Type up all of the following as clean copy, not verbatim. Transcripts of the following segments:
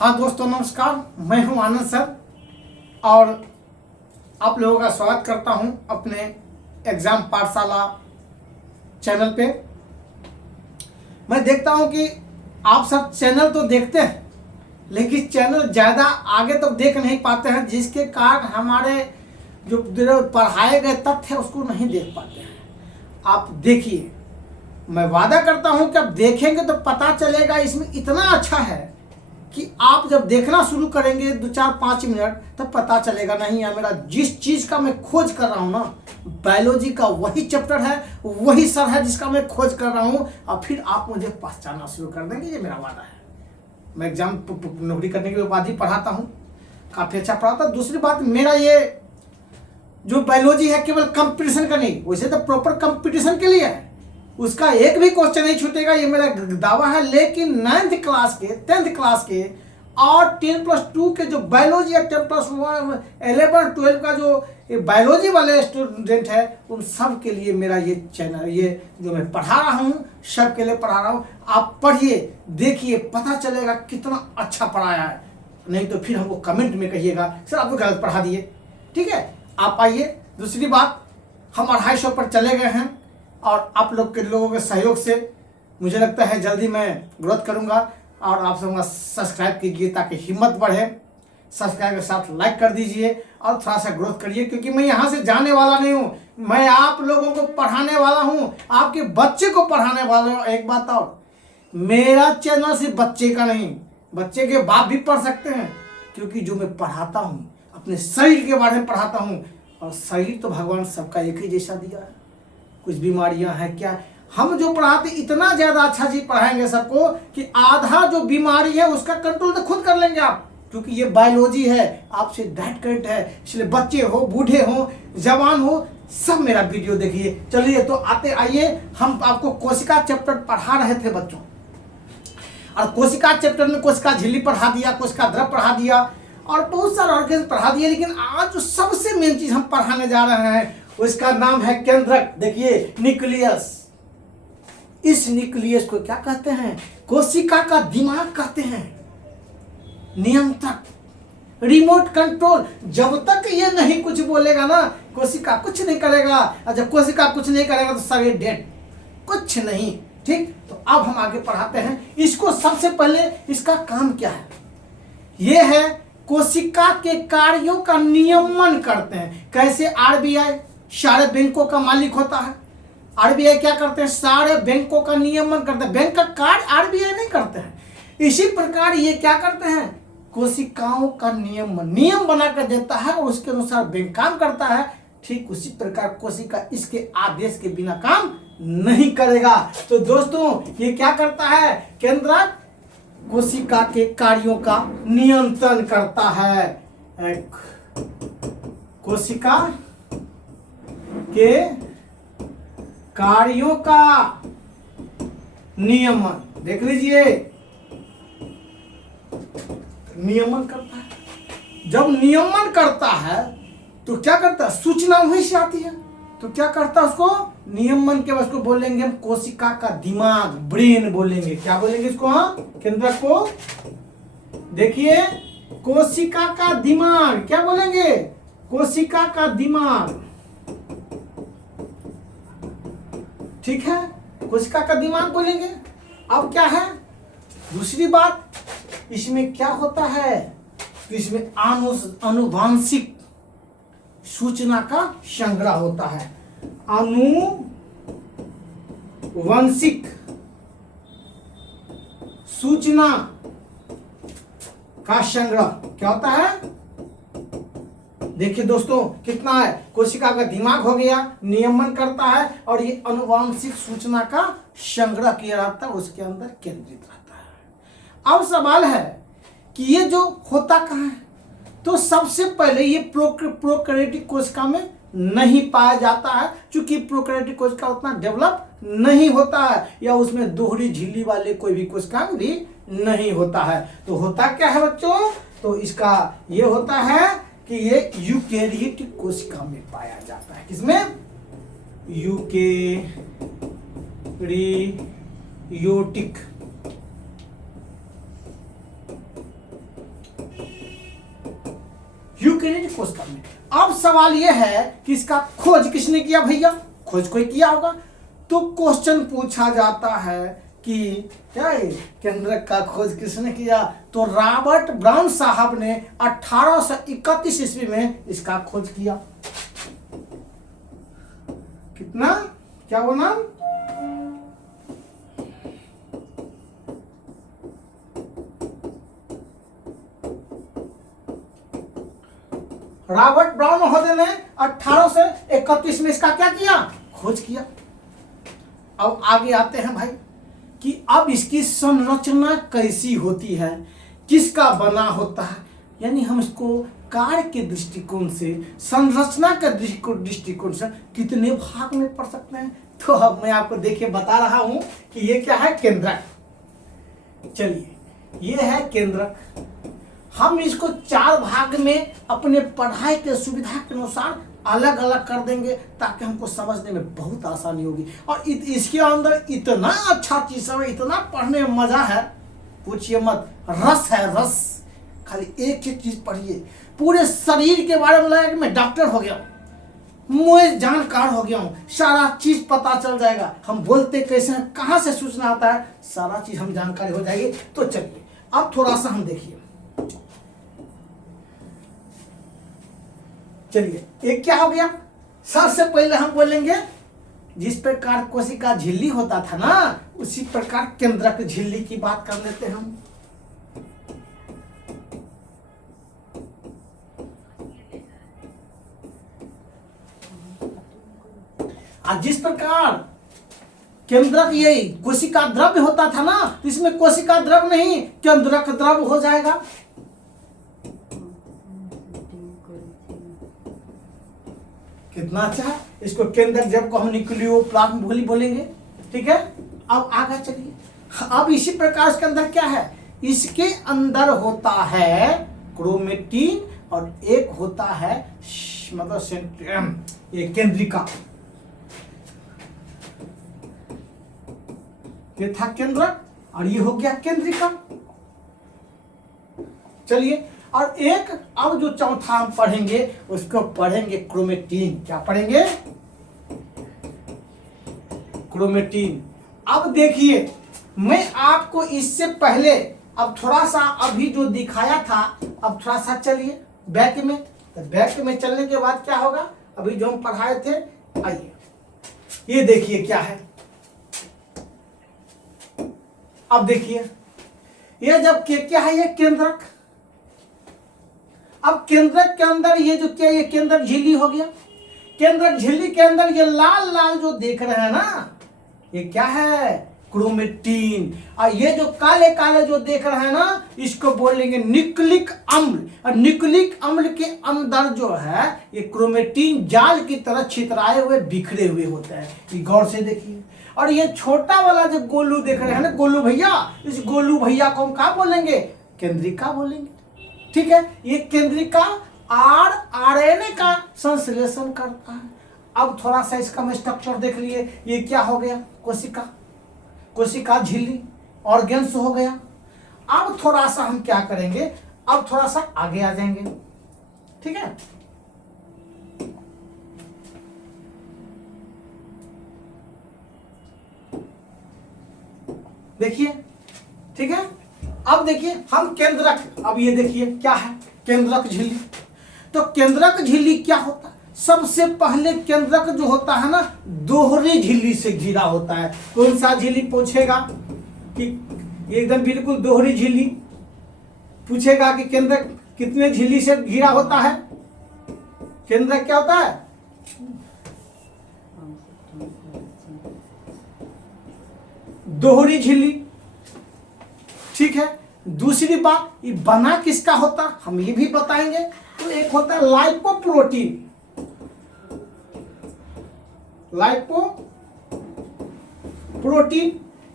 हाँ दोस्तों नमस्कार, मैं हूं आनंद सर और आप लोगों का स्वागत करता हूं अपने एग्ज़ाम पाठशाला चैनल पे। मैं देखता हूं कि आप सब चैनल तो देखते हैं लेकिन चैनल ज़्यादा आगे तक देख नहीं पाते हैं, जिसके कारण हमारे जो पढ़ाए गए तथ्य है उसको नहीं देख पाते हैं। आप देखिए, मैं वादा करता हूं कि अब देखेंगे तो पता चलेगा इसमें इतना अच्छा है कि आप जब देखना शुरू करेंगे 2-4-5 मिनट तब पता चलेगा नहीं है मेरा जिस चीज़ का मैं खोज कर रहा हूँ ना, बायोलॉजी का वही चैप्टर है, वही सर है जिसका मैं खोज कर रहा हूँ, और फिर आप मुझे पहचानना शुरू कर देंगे। ये मेरा वादा है। मैं एग्जाम नौकरी करने के बाद ही पढ़ाता हूँ, काफ़ी अच्छा पढ़ाता हूँ। दूसरी बात, मेरा ये जो बायोलॉजी है केवल कंपटीशन का नहीं, वैसे तो प्रॉपर कंपटीशन के लिए है, उसका एक भी क्वेश्चन नहीं छूटेगा, ये मेरा दावा है। लेकिन 9th क्लास के 10th क्लास के और 10+2 के जो बायोलॉजी या 10+1 11 12 का जो बायोलॉजी वाले स्टूडेंट है उन सब के लिए मेरा ये चैनल, ये जो मैं पढ़ा रहा हूँ सब के लिए पढ़ा रहा हूँ। आप पढ़िए, देखिए, पता चलेगा कितना अच्छा पढ़ाया है। नहीं तो फिर हमको कमेंट में कहिएगा सर आप तो गलत पढ़ा दिए। ठीक है, आप आइए। दूसरी बात, हम 250 पर चले गए हैं और आप लोगों के सहयोग से मुझे लगता है जल्दी मैं ग्रोथ करूंगा। और आप सबका सब्सक्राइब कीजिए ताकि हिम्मत बढ़े, सब्सक्राइब के साथ लाइक कर दीजिए और थोड़ा सा ग्रोथ करिए, क्योंकि मैं यहाँ से जाने वाला नहीं हूँ, मैं आप लोगों को पढ़ाने वाला हूँ, आपके बच्चे को पढ़ाने वाला हूँ। एक बात और, मेरा चैनल सिर्फ बच्चे का नहीं, बच्चे के बाप भी पढ़ सकते हैं, क्योंकि जो मैं पढ़ाता हूँ अपने शरीर के बारे में पढ़ाता हूँ, और शरीर तो भगवान सबका एक ही जैसा दिया है। कुछ बीमारियां हैं क्या, हम जो पढ़ाते इतना ज़्यादा अच्छा चीज पढ़ाएंगे सबको कि आधा जो बीमारी है उसका कंट्रोल तो खुद कर लेंगे आप, क्योंकि ये बायोलॉजी है, आपसे डाइट करेक्ट है। इसलिए बच्चे हो, बूढ़े हो, जवान हो, सब मेरा वीडियो देखिए। चलिए तो आइए, हम आपको कोशिका चैप्टर पढ़ा रहे थे बच्चों, और कोशिका चैप्टर में कोशिका झिल्ली पढ़ा दिया, कोशिका द्रव पढ़ा दिया और बहुत सारे ऑर्गेन्स पढ़ा दिए। लेकिन आज जो सबसे मेन चीज हम पढ़ाने जा रहे हैं उसका नाम है केंद्रक। देखिए, न्यूक्लियस। इस न्यूक्लियस को क्या कहते हैं? कोशिका का दिमाग कहते हैं, नियंत्रक, रिमोट कंट्रोल। जब तक ये नहीं कुछ बोलेगा ना, कोशिका कुछ नहीं करेगा, और जब कोशिका कुछ नहीं करेगा तो शरीर डेड, कुछ नहीं। ठीक, तो अब हम आगे पढ़ाते हैं इसको। सबसे पहले इसका काम क्या है? ये है कोशिका के कार्यों का नियमन करते हैं। कैसे? आरबीआई सारे बैंकों का मालिक होता है। आरबीआई क्या करते हैं? सारे बैंकों का नियमन करते हैं। बैंक का कार्य आरबीआई नहीं करते हैं। इसी प्रकार ये क्या करते हैं? कोशिकाओं का नियम बनाकर देता है और उसके अनुसार बैंक काम करता है। ठीक उसी प्रकार कोशिका इसके आदेश के बिना काम नहीं करेगा। तो दोस्तों, ये क्या करता है? केंद्रक कोशिका के कार्यों का नियंत्रण करता है। कोशिका के कार्यों का नियमन, देख लीजिए, नियमन करता है। जब नियमन करता है तो क्या करता है? सूचना वहीं से आती है, तो क्या करता है? उसको नियमन के उसको बोलेंगे हम कोशिका का दिमाग, ब्रेन बोलेंगे। क्या बोलेंगे इसको? हाँ, केंद्रक को। देखिए, कोशिका का दिमाग क्या बोलेंगे? कोशिका का दिमाग। ठीक है, कोशिका का दिमाग बोलेंगे। अब क्या है दूसरी बात, इसमें क्या होता है? तो इसमें आनुवांशिक सूचना का संग्रह होता है। आनुवंशिक सूचना का संग्रह क्या होता है? देखिए दोस्तों, कितना है? कोशिका का दिमाग हो गया, नियमन करता है, और ये आनुवांशिक सूचना का संग्रह किया रहता है, उसके अंदर केंद्रित रहता है। अब सवाल है कि ये जो होता कहाँ है? तो सबसे पहले ये प्रोकैरियोटिक कोशिका में नहीं पाया जाता है, क्योंकि प्रोकैरियोटिक कोशिका उतना डेवलप नहीं होता है, या उसमें दोहरी झिल्ली वाले कोई भी कोशिका भी नहीं होता है। तो होता क्या है बच्चों? तो इसका ये होता है कि ये यूकेरियोटिक कोशिका में पाया जाता है। किसमें? यूकेरियोटिक यूकेरियोटिक कोशिका में। अब सवाल यह है कि इसका खोज किसने किया भैया? खोज कोई किया होगा। तो क्वेश्चन पूछा जाता है कि क्या है केंद्रक का खोज किसने किया? तो रॉबर्ट ब्राउन साहब ने 1831 ईस्वी में इसका खोज किया। कितना, क्या वो नाम? रॉबर्ट ब्राउन महोदय ने 1831 में इसका क्या किया? खोज किया। अब आगे आते हैं भाई कि अब इसकी संरचना कैसी होती है, किसका बना होता है, यानी हम इसको कार्य के दृष्टिकोण से, संरचना के दृष्टिकोण से कितने भाग में पढ़ सकते हैं। तो अब मैं आपको देखिए बता रहा हूं कि ये क्या है? केंद्रक। चलिए, ये है केंद्रक। हम इसको 4 भाग में अपने पढ़ाई के सुविधा के अनुसार अलग अलग कर देंगे ताकि हमको समझने में बहुत आसानी होगी। और इसके अंदर इतना अच्छा चीज है, इतना पढ़ने में मजा है, पूछिए मत। रस है, रस। खाली एक एक चीज पढ़िए, पूरे शरीर के बारे में लगेगा कि मैं डॉक्टर हो गया हूं, मैं जानकार हो गया हूं, सारा चीज पता चल जाएगा। हम बोलते कैसे हैं, कहां से सूचना आता है, सारा चीज हम जानकारी हो जाएगी। तो चलिए अब थोड़ा सा हम देखिए। चलिए, एक क्या हो गया? सबसे पहले हम बोलेंगे जिस प्रकार कोशिका झिल्ली होता था ना, उसी प्रकार केंद्रक झिल्ली की बात कर लेते हैं हम। जिस प्रकार केंद्रक ये कोशिका द्रव्य होता था ना, इसमें कोशिका द्रव्य नहीं केंद्रक द्रव्य हो जाएगा। कितना अच्छा है। इसको केंद्रक द्रव्य को हम न्यूक्लियोप्लाज्म बोलेंगे। ठीक है, अब आगे चलिए। अब इसी प्रकार इसके अंदर क्या है? इसके अंदर होता है क्रोमेटिन और एक होता है मतलब ये केंद्रिका। ये था केंद्रक और ये हो गया केंद्रिका। चलिए, और एक अब जो चौथा हम पढ़ेंगे उसको पढ़ेंगे क्रोमेटिन। क्या पढ़ेंगे? क्रोमेटिन। अब देखिए, मैं आपको इससे पहले अब थोड़ा सा अभी जो दिखाया था, अब थोड़ा सा चलिए बैक में। तो बैक में चलने के बाद क्या होगा? अभी जो हम पढ़ाए थे, आइए ये देखिए क्या है। अब देखिए, ये जब क्या है? ये केंद्रक। अब केंद्रक के अंदर ये जो क्या, ये केंद्रक झिल्ली हो गया। केंद्रक झिल्ली के अंदर ये लाल लाल जो देख रहे हैं ना, ये क्या है? क्रोमेटिन। और ये जो काले काले जो देख रहे हैं ना, इसको बोलेंगे न्यूक्लिक अम्ल। और न्यूक्लिक अम्ल के अंदर जो है ये क्रोमेटिन जाल की तरह छितराए हुए बिखरे हुए होते हैं। ये गौर से देखिए। और ये छोटा वाला जो गोलू देख रहे हैं ना, गोलू भैया, इस गोलू भैया को हम क्या बोलेंगे? केंद्रिका बोलेंगे। ठीक है, ये केंद्रिका आरएनए का संश्लेषण करता है। अब थोड़ा सा इसका मैं स्ट्रक्चर देख लिए। ये क्या हो गया? कोशिका, कोशिका झिल्ली, ऑर्गेन्स हो गया। अब थोड़ा सा हम क्या करेंगे? अब थोड़ा सा आगे आ जाएंगे। ठीक है, देखिए। ठीक है, अब देखिए हम केंद्रक, अब ये देखिए क्या है? केंद्रक झिल्ली। तो केंद्रक झिल्ली क्या होता है? सबसे पहले केंद्रक जो होता है ना, दोहरी झिल्ली से घिरा होता है। कौन सा झिल्ली पूछेगा कि एकदम बिल्कुल दोहरी झिल्ली। पूछेगा कि केंद्रक कितने झिल्ली से घिरा होता है? केंद्रक क्या होता है? दोहरी झिल्ली। ठीक है, दूसरी बात, ये बना किसका होता, हम ये भी बताएंगे। तो एक होता है लाइपोप्रोटीन। लाइपोप्रोटीन,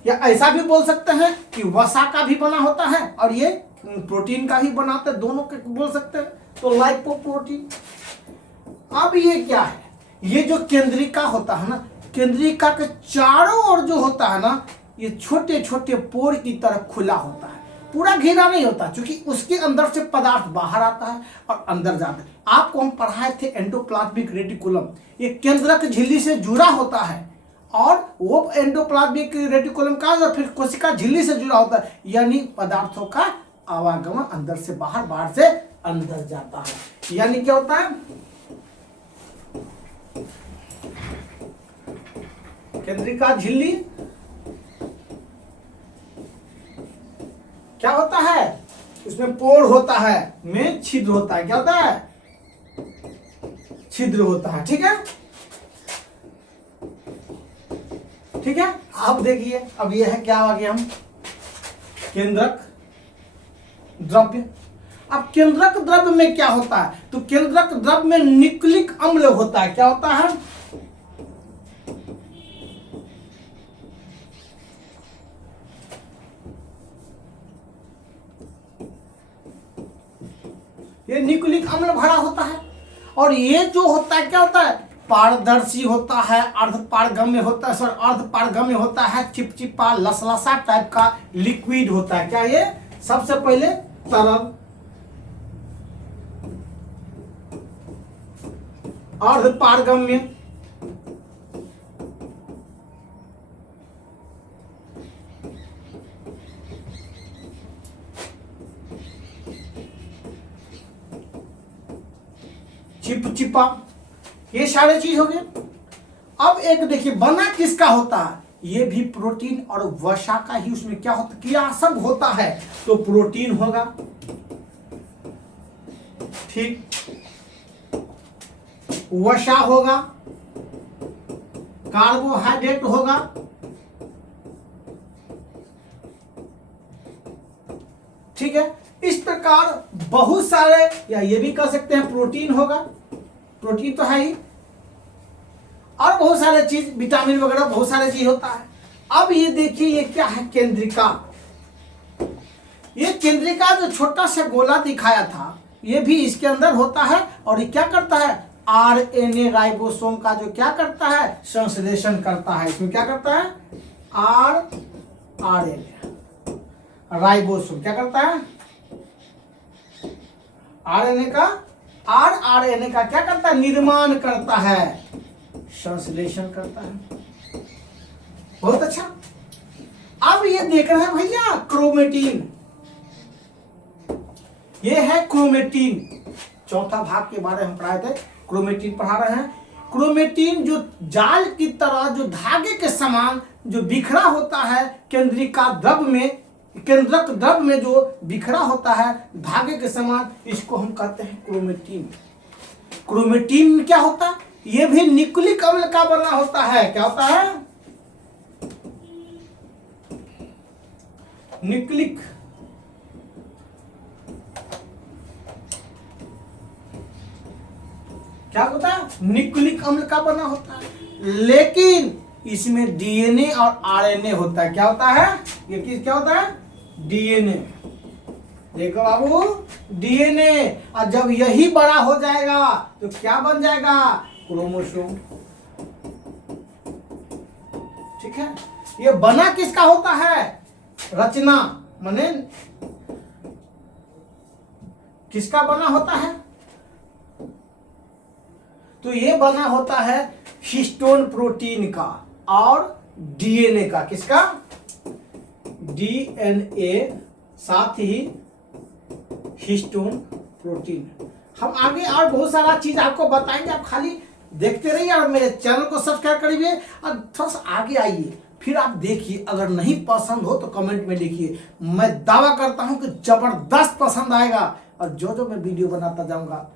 या ऐसा भी बोल सकते हैं कि वसा का भी बना होता है और ये प्रोटीन का ही बनाते हैं, दोनों के बोल सकते हैं। तो लाइपोप्रोटीन। अब ये क्या है? ये जो केंद्रिका होता है ना, केंद्रिका के चारों ओर जो होता है ना, ये छोटे छोटे पोर की तरह खुला होता है। पूरा घेरा नहीं होता, क्योंकि उसके अंदर से पदार्थ बाहर आता है और अंदर जाता है। आपको हम पढ़ाए थे एंडोप्लाज्मिक रेटिकुलम, ये केंद्रक झिल्ली से जुड़ा होता है, और वो एंडोप्लाज्मिक रेटिकुलम का फिर कोशिका झिल्ली से जुड़ा होता है, यानी पदार्थों का आवागमन अंदर से बाहर, बाहर से अंदर जाता है। यानी क्या होता है, केंद्रिका झिल्ली क्या होता है, उसमें पोर होता है, में छिद्र होता है। क्या होता है, छिद्र होता है। ठीक है, ठीक है। अब देखिए, अब यह है क्या आ गया, हम केंद्रक द्रव्य। अब केंद्रक द्रव्य में क्या होता है, तो केंद्रक द्रव्य में न्यूक्लिक अम्ल होता है। क्या होता है, ये न्यूक्लिक अम्ल भरा होता है। और ये जो होता है क्या होता है, पारदर्शी होता है, अर्धपारगम्य होता है, अर्धपारगम्य होता है, चिपचिपा लसलसा टाइप का लिक्विड होता है। क्या ये, सबसे पहले तरल, अर्धपारगम्य, चिपचिपा, ये सारे चीज हो गए। अब एक देखिए, बना किसका होता है, ये भी प्रोटीन और वसा का ही उसमें क्या होता, क्या सब होता है, तो प्रोटीन होगा, ठीक, वसा होगा, कार्बोहाइड्रेट होगा, ठीक है। इस प्रकार बहुत सारे, या ये भी कह सकते हैं प्रोटीन होगा, प्रोटीन तो है ही, और बहुत सारे चीज, विटामिन वगैरह बहुत सारे चीज होता है। अब ये देखिए, ये क्या है, केंद्रिका। ये केंद्रिका जो छोटा सा गोला दिखाया था, ये भी इसके अंदर होता है, और ये क्या करता है, आरएनए राइबोसोम का जो क्या करता है, संश्लेषण करता है। इसमें क्या करता है, आरएनए राइबोसोम क्या करता है, आरएनए का, आरएनए का क्या करता है, निर्माण करता है, संश्लेषण करता है। बहुत अच्छा। अब ये देख रहे हैं भैया, क्रोमेटिन, ये है क्रोमेटिन, चौथा भाग के बारे में हम पढ़ाए थे, क्रोमेटिन पढ़ा रहे हैं। क्रोमेटिन जो जाल की तरह, जो धागे के समान जो बिखरा होता है केंद्रिका द्रव्य में, केंद्रक द्रव्य में जो बिखरा होता है धागे के समान, इसको हम कहते हैं क्रोमेटिन। क्रोमेटिन में क्या होता है, ये भी न्यूक्लिक अम्ल का बना होता है। क्या होता है, न्यूक्लिक, क्या होता है, न्यूक्लिक अम्ल का बना होता है, लेकिन इसमें डीएनए और आरएनए होता है। क्या होता है, ये किस, क्या होता है, डीएनए। देखो बाबू, डीएनए, और जब यही बड़ा हो जाएगा तो क्या बन जाएगा, क्रोमोसोम। ठीक है, ये बना किसका होता है, रचना माने किसका बना होता है, तो ये बना होता है हिस्टोन प्रोटीन का और डीएनए का। किसका, डीएनए साथ ही हिस्टोन प्रोटीन। हम आगे और बहुत सारा चीज आपको बताएंगे, आप खाली देखते रहिए और मेरे चैनल को सब्सक्राइब करिए और थोड़ा सा आगे आइए, फिर आप देखिए। अगर नहीं पसंद हो तो कमेंट में लिखिए, मैं दावा करता हूं कि जबरदस्त पसंद आएगा, और जो जो मैं वीडियो बनाता जाऊंगा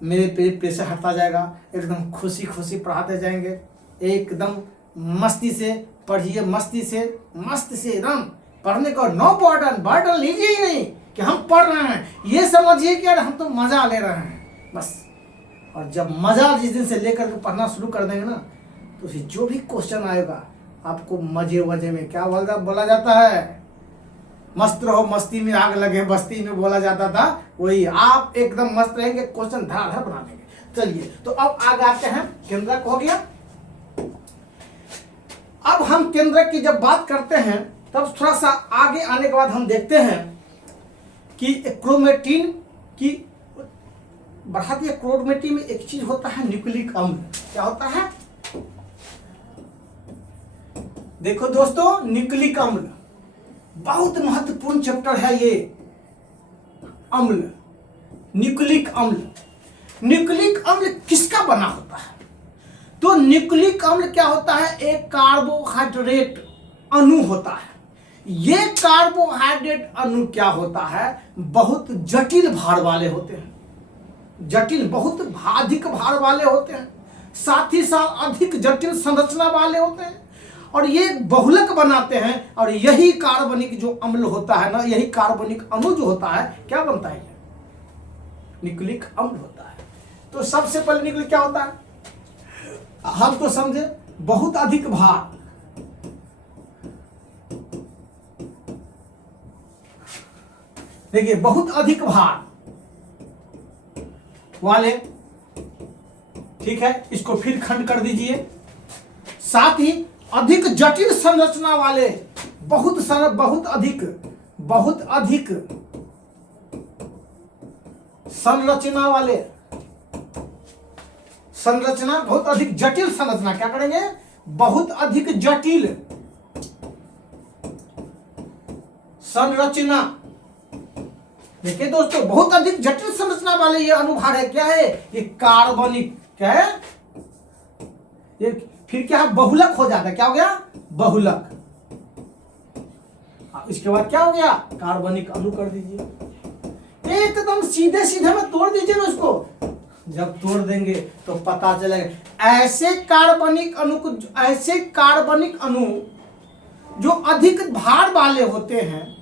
मेरे पे प्रेशर हटता जाएगा, एकदम खुशी खुशी पढ़ाते जाएंगे, एकदम मस्ती से पढ़िए, मस्ती से, मस्त से एकदम पढ़ने को, नो बर्डन, बर्डन लीजिए ही नहीं कि हम पढ़ रहे हैं, ये समझिए कि यार हम तो मजा ले रहे हैं बस। और जब मजा जिस दिन से लेकर के पढ़ना शुरू कर देंगे ना, तो फिर जो भी क्वेश्चन आएगा आपको मजे वजे में, क्या बोला जाता है, मस्त रहो मस्ती में आग लगे बस्ती में बोला जाता था, वही आप एकदम मस्त रहेंगे, क्वेश्चन धड़ाधड़ बना देंगे। चलिए, तो अब आगे आते हैं, केंद्रक हो गया। अब हम केंद्रक की जब बात करते हैं, तब थोड़ा सा आगे आने के बाद हम देखते हैं कि क्रोमेटिन की बढ़ा दिया। क्रोमेटिन में एक चीज होता है न्यूक्लिक अम्ल। क्या होता है? देखो दोस्तों, न्यूक्लिक अम्ल बहुत महत्वपूर्ण चैप्टर है ये। अम्ल, न्यूक्लिक अम्ल। न्यूक्लिक अम्ल किसका बना होता है? तो न्यूक्लिक अम्ल क्या होता है? एक कार्बोहाइड्रेट अणु होता है। ये कार्बोहाइड्रेट अणु क्या होता है? बहुत जटिल भार वाले होते हैं। जटिल, बहुत अधिक भार वाले होते हैं, साथ ही साथ अधिक जटिल संरचना वाले होते हैं, और ये बहुलक बनाते हैं। और यही कार्बनिक जो अम्ल होता है ना, यही कार्बनिक अणु जो होता है, क्या बनता है? न्यूक्लिक अम्ल होता है। तो सबसे पहले न्यूक्लिक क्या होता है? हम तो समझे बहुत अधिक भार, देखिए बहुत अधिक भार वाले, ठीक है, इसको फिर खंड कर दीजिए। साथ ही अधिक जटिल संरचना वाले, बहुत अधिक संरचना वाले, संरचना बहुत अधिक जटिल संरचना, क्या करेंगे? बहुत अधिक जटिल संरचना। देखिए दोस्तों, बहुत अधिक जटिल संरचना वाले ये अणुभार है। क्या है? ये कार्बनिक। क्या है ये? फिर क्या है? बहुलक हो जाता है। क्या हो गया? बहुलक। इसके बाद क्या हो गया? कार्बनिक अणु कर दीजिए। एकदम सीधे सीधे में तोड़ दीजिए ना उसको। जब तोड़ देंगे तो पता चलेगा। ऐसे कार्बनिक अणु जो अधिक भार वाले होते हैं,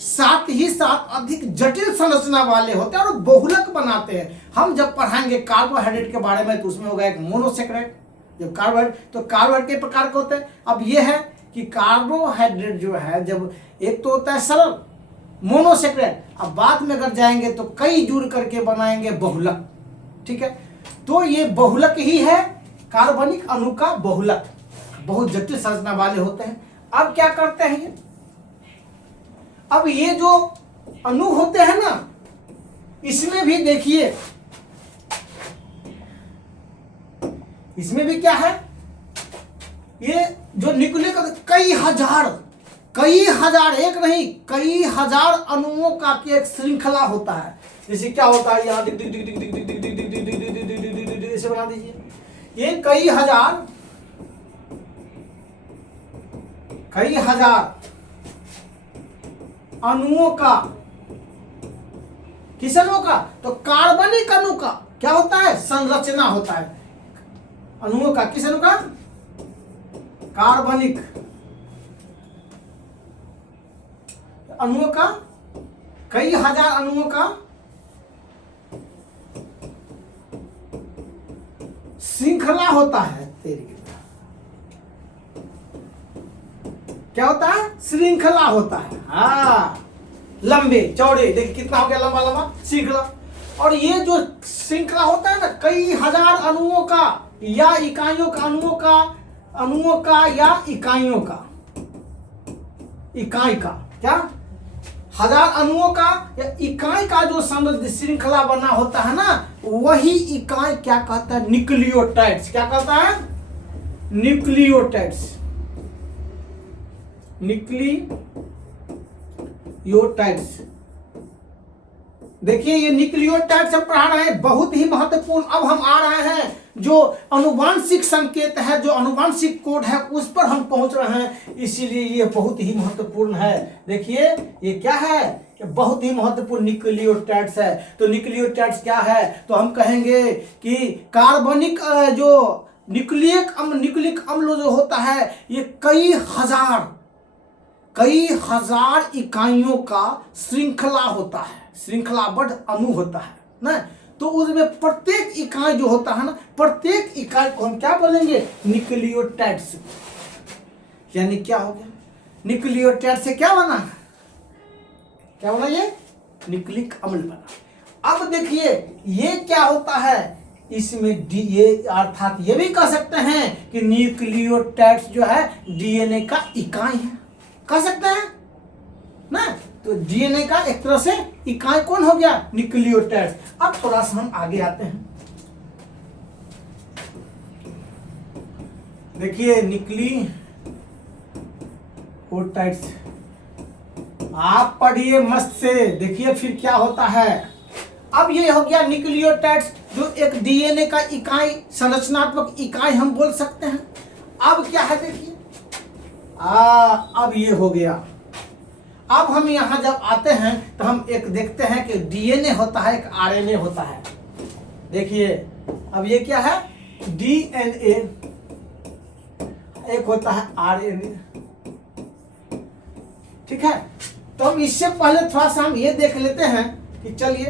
साथ ही साथ अधिक जटिल संरचना वाले होते हैं और बहुलक बनाते हैं। हम जब पढ़ाएंगे कार्बोहाइड्रेट के बारे में तो उसमें होगा एक मोनोसेक्राइड। जब कार्बोहाइड्रेट, तो कार्बोहाइड्रेट के प्रकार के होते हैं। अब ये है कि कार्बोहाइड्रेट जो है, जब एक तो होता है सरल मोनोसेक्राइड, अब बाद में अगर जाएंगे तो कई जुड़ करके बनाएंगे बहुलक। ठीक है, तो ये बहुलक ही है, कार्बनिक अणु का बहुलक, बहुत जटिल संरचना वाले होते हैं। अब क्या करते हैं ये? अब ये जो अणु होते हैं ना, इसमें भी देखिए, इसमें भी क्या है? ये जो न्यूक्लिक कई हजार, एक नहीं कई हजार अणुओं का एक श्रृंखला होता है। जैसे क्या होता है? यहाँ ऐसे बना दीजिए। ये कई हजार अणुओं का, किस अणु का? तो कार्बनिक अणु का क्या होता है? संरचना होता है अणुओं का। किस अणु का? कार्बनिक अणुओं का, कई हजार अणुओं का श्रृंखला होता है। क्या होता है? श्रृंखला होता है। हाँ, लंबे चौड़े, देखिए कितना हो गया लंबा लंबा श्रृंखला। और ये जो श्रृंखला होता है ना, कई हजार अणुओं का या इकाइयों का, अणुओं का या इकाइयों का, इकाई का, क्या हजार अणुओं का या इकाई का जो श्रृंखला बना होता है ना, वही इकाई क्या कहता है? न्यूक्लियोटाइड्स। क्या कहता है? न्यूक्लियोटाइड्स। न्यूक्लियोटाइड्स। देखिए ये न्यूक्लियोटाइड्स हम पढ़ा रहे हैं, बहुत ही महत्वपूर्ण। अब हम आ रहे हैं जो अनुवांशिक संकेत है, जो अनुवांशिक कोड है, उस पर हम पहुंच रहे हैं, इसीलिए ये बहुत ही महत्वपूर्ण है। देखिए ये क्या है? ये बहुत ही महत्वपूर्ण न्यूक्लियोटाइड्स है। तो न्यूक्लियोटाइड्स क्या है? तो हम कहेंगे कि कार्बनिक जो न्यूक्लिक अम्ल जो होता है, ये कई हजार इकाइयों का श्रृंखला होता है, श्रृंखलाबद्ध अणु होता है ना। तो उसमें प्रत्येक इकाई जो होता है ना, प्रत्येक इकाई को हम क्या बोलेंगे? न्यूक्लियोटाइड्स। यानी क्या हो गया? न्यूक्लियोटाइड से क्या बना? क्या बना? ये न्यूक्लिक अम्ल बना। अब देखिए ये क्या होता है? इसमें ये अर्थात ये भी कह सकते हैं कि न्यूक्लियोटाइड्स जो है डीएनए का इकाई है, कह सकते हैं ना। तो डीएनए का एक तरह से इकाई कौन हो गया, न्यूक्लियोटाइड्स। अब थोड़ा सा हम आगे आते हैं, देखिए न्यूक्लियोटाइड्स आप पढ़िए मस्त से, देखिए फिर क्या होता है। अब ये हो गया न्यूक्लियोटाइड्स, जो एक डीएनए का इकाई, संरचनात्मक इकाई हम बोल सकते हैं। अब क्या है देखिए, अब ये हो गया। अब हम यहां जब आते हैं तो हम एक देखते हैं कि डीएनए होता है, एक आरएनए होता है। देखिए अब ये क्या है, डीएनए, एक होता है आरएनए, ठीक है। तो हम इससे पहले थोड़ा सा हम ये देख लेते हैं कि चलिए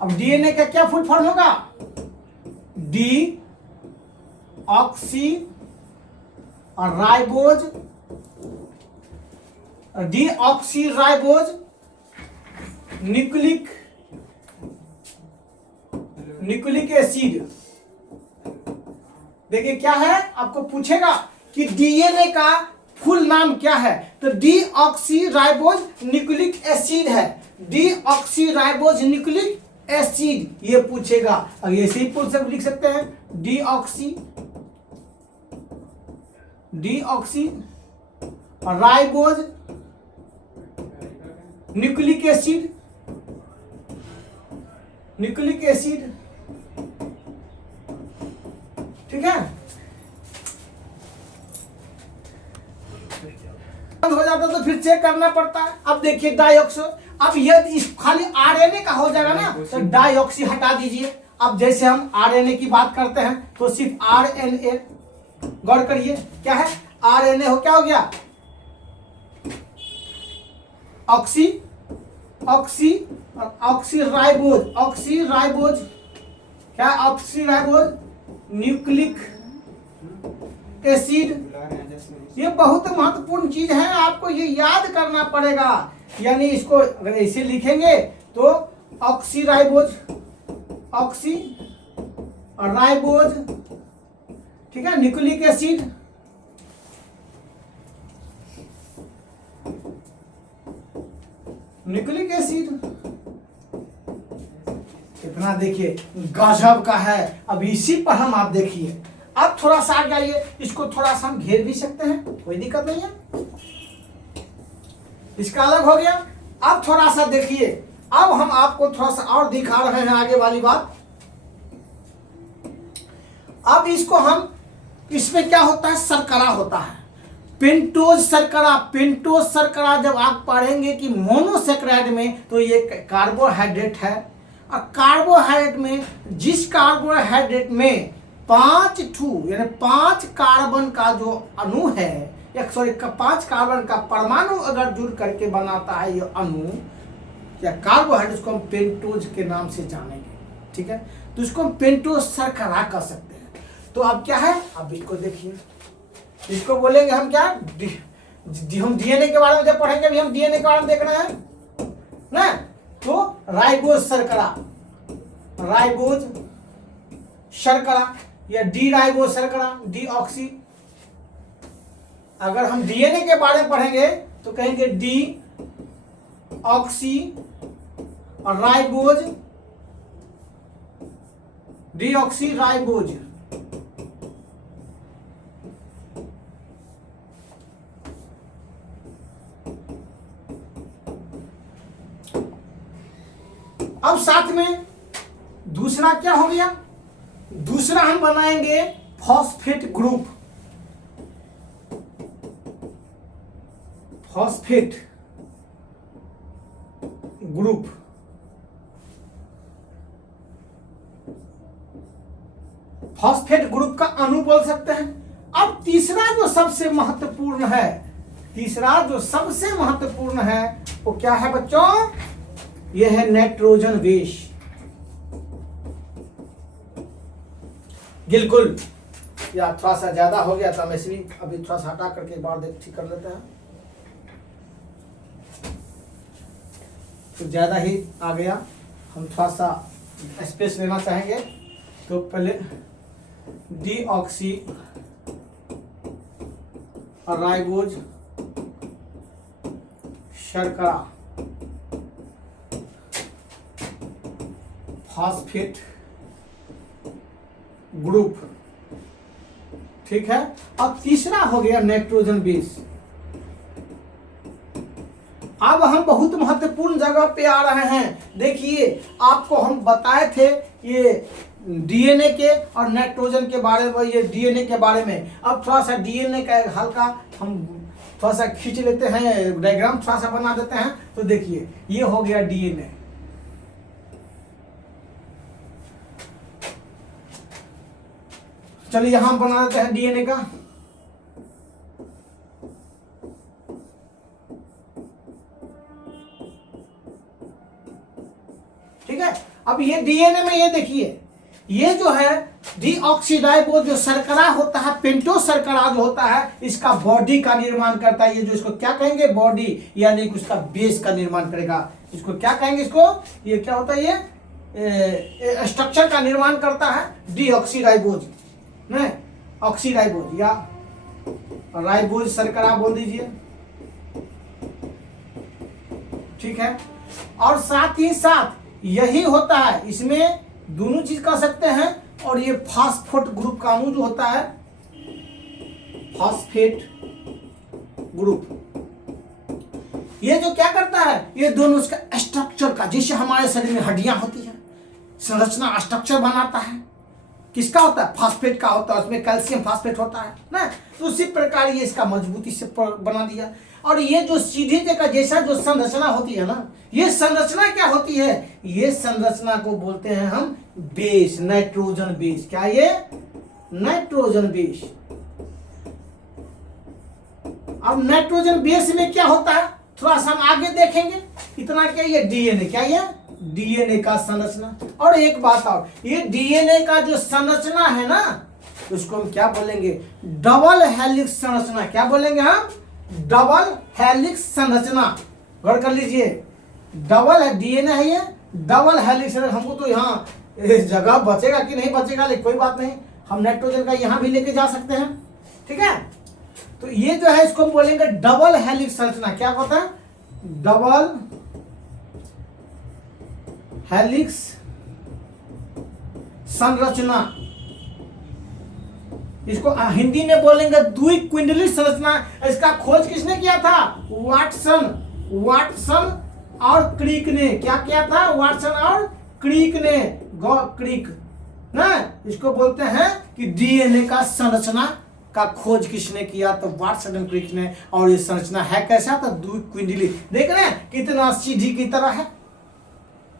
अब डीएनए का क्या फुल फॉर्म होगा, डी ऑक्सी और ribose, D oxy ribose nucleic acid. देखिए क्या है, आपको पूछेगा कि डीएनए का फुल नाम क्या है, तो deoxyribose nucleic acid है, deoxyribose nucleic acid ये पूछेगा। अब ऐसे ही पूछ सकते, लिख सकते हैं D oxy ribose nucleic acid, ठीक है। बंद हो जाता तो फिर चेक करना पड़ता है। अब देखिए डाइऑक्सो, अब ये खाली आरएनए का हो जाएगा ना, तो डाइऑक्सी हटा दीजिए। अब जैसे हम आरएनए की बात करते हैं तो सिर्फ आरएनए, गौर करिए क्या है, आरएनए हो क्या हो गया, ऑक्सी राइबोज क्या, ऑक्सी राइबोज न्यूक्लिक एसिड। ये बहुत महत्वपूर्ण चीज है, आपको ये याद करना पड़ेगा। यानी इसको अगर ऐसे लिखेंगे तो ऑक्सी राइबोज, ठीक है, न्यूक्लिक एसिड, इतना देखिए गजब का है। अब इसी पर हम आप देखिए, अब थोड़ा सा आगे आइए, इसको थोड़ा सा हम घेर भी सकते हैं, कोई दिक्कत नहीं है, इसका अलग हो गया। अब थोड़ा सा देखिए, अब हम आपको थोड़ा सा और दिखा रहे हैं आगे वाली बात। अब इसको हम, इसमें क्या होता है, शर्करा होता है, पेंटोज शर्करा जब आप पढ़ेंगे कि मोनोसेक्राइड में तो ये कार्बोहाइड्रेट है, और कार्बोहाइड्रेट में जिस कार्बोहाइड्रेट में 5 कार्बन का जो अणु है, 5 कार्बन का परमाणु अगर जुड़ करके बनाता है ये अणु या कार्बोहाइड्रेट, को हम पेंटोज के नाम से जानेंगे, ठीक है। तो इसको हम पेंटोज शर्करा कर सकते हैं। तो अब क्या है, अब इसको देखिए, इसको बोलेंगे हम क्या, हम डीएनए के बारे में जब पढ़ेंगे, अभी हम डीएनए के बारे में देख रहे हैं ना, तो राइबोज शर्करा या डी राइबोज शर्करा, डी ऑक्सी। अगर हम डीएनए के बारे में पढ़ेंगे तो कहेंगे डी ऑक्सी और राइबोज, डी ऑक्सी राइबोज। अब साथ में दूसरा क्या हो गया, दूसरा हम बनाएंगे फॉस्फेट ग्रुप, फॉस्फेट ग्रुप का अणु बोल सकते हैं। अब तीसरा जो सबसे महत्वपूर्ण है, वो क्या है बच्चों, ये है नाइट्रोजन बेस। बिल्कुल, या थोड़ा सा ज्यादा हो गया था, मैं इसलिए अभी थोड़ा सा हटा करके एक बार ठीक कर लेते हैं। तो ज्यादा ही आ गया, हम थोड़ा सा स्पेस लेना चाहेंगे। तो पहले डी ऑक्सी राइबोज शर्करा फॉस्फेट ग्रुप, ठीक है। अब तीसरा हो गया नाइट्रोजन बेस। अब हम बहुत महत्वपूर्ण जगह पे आ रहे हैं। देखिए आपको हम बताए थे ये डीएनए के और नाइट्रोजन के बारे में, ये डीएनए के बारे में। अब थोड़ा सा डीएनए का एक हल्का हम थोड़ा सा खींच लेते हैं, डायग्राम थोड़ा सा बना देते हैं। तो देखिए ये हो गया डीएनए। चलिए यहां बना देते हैं डीएनए का। ठीक है। अब ये डीएनए में ये देखिए, ये जो है डीऑक्सीराइबोज जो शर्करा होता है, पेंटोस शर्करा जो होता है, इसका बॉडी का निर्माण करता है। ये जो इसको क्या कहेंगे, बॉडी, यानी कि उसका बेस का निर्माण करेगा। इसको क्या कहेंगे, इसको ये क्या होता है, ये स्ट्रक्चर का निर्माण करता है डीऑक्सीराइबोज, नहीं ऑक्सीराइबोज या राइबोज शर्करा बोल दीजिए, ठीक है। और साथ ही साथ यही होता है, इसमें दोनों चीज कर सकते हैं। और ये फास्फेट ग्रुप का अणु जो होता है, फास्फेट ग्रुप, ये जो क्या करता है, ये दोनों उसका स्ट्रक्चर का, जैसे हमारे शरीर में हड्डियां होती है, संरचना स्ट्रक्चर बनाता है, किसका होता है, फास्फेट का होता है, उसमें कैल्शियम फास्फेट होता है ना। तो उसी प्रकार ये इसका मजबूती से बना दिया। और ये जो सीढ़ी का जैसा जो संरचना होती है ना, ये संरचना क्या होती है, ये संरचना को बोलते हैं हम बेस, नाइट्रोजन बेस। क्या ये, नाइट्रोजन बेस। अब नाइट्रोजन बेस में क्या होता है, थोड़ा सा हम आगे देखेंगे। इतना क्या, ये डीएनए, क्या ये डीएनए का संरचना। और एक बात और, ये डीएनए का जो संरचना है ना, उसको हम क्या बोलेंगे, डबल हेलिक्स संरचना। क्या बोलेंगे हम, डबल हेलिक्स संरचना। गौर कर लीजिए, डबल है, डीएनए है ये, डबल हेलिक्स। हमको तो यहाँ जगह बचेगा कि नहीं बचेगा, लेकिन कोई बात नहीं, हम नाइट्रोजन का यहाँ भी लेके जा सकते हैं, ठीक है। तो ये जो है इसको हम बोलेंगे डबल हेलिक्स संरचना। क्या होता है, डबल हेलिक्स संरचना। इसको हिंदी में बोलेंगे द्विकुंडली संरचना। इसका खोज किसने किया था, वाटसन और क्रिक ने। क्या किया था, वाटसन और क्रिक ने, क्रिक ना। इसको बोलते हैं कि डीएनए का संरचना का खोज किसने किया, तो वाटसन और क्रिक ने। और ये संरचना है कैसा, तो द्विकुंडली। देख रहे हैं कितना सीढ़ी की तरह है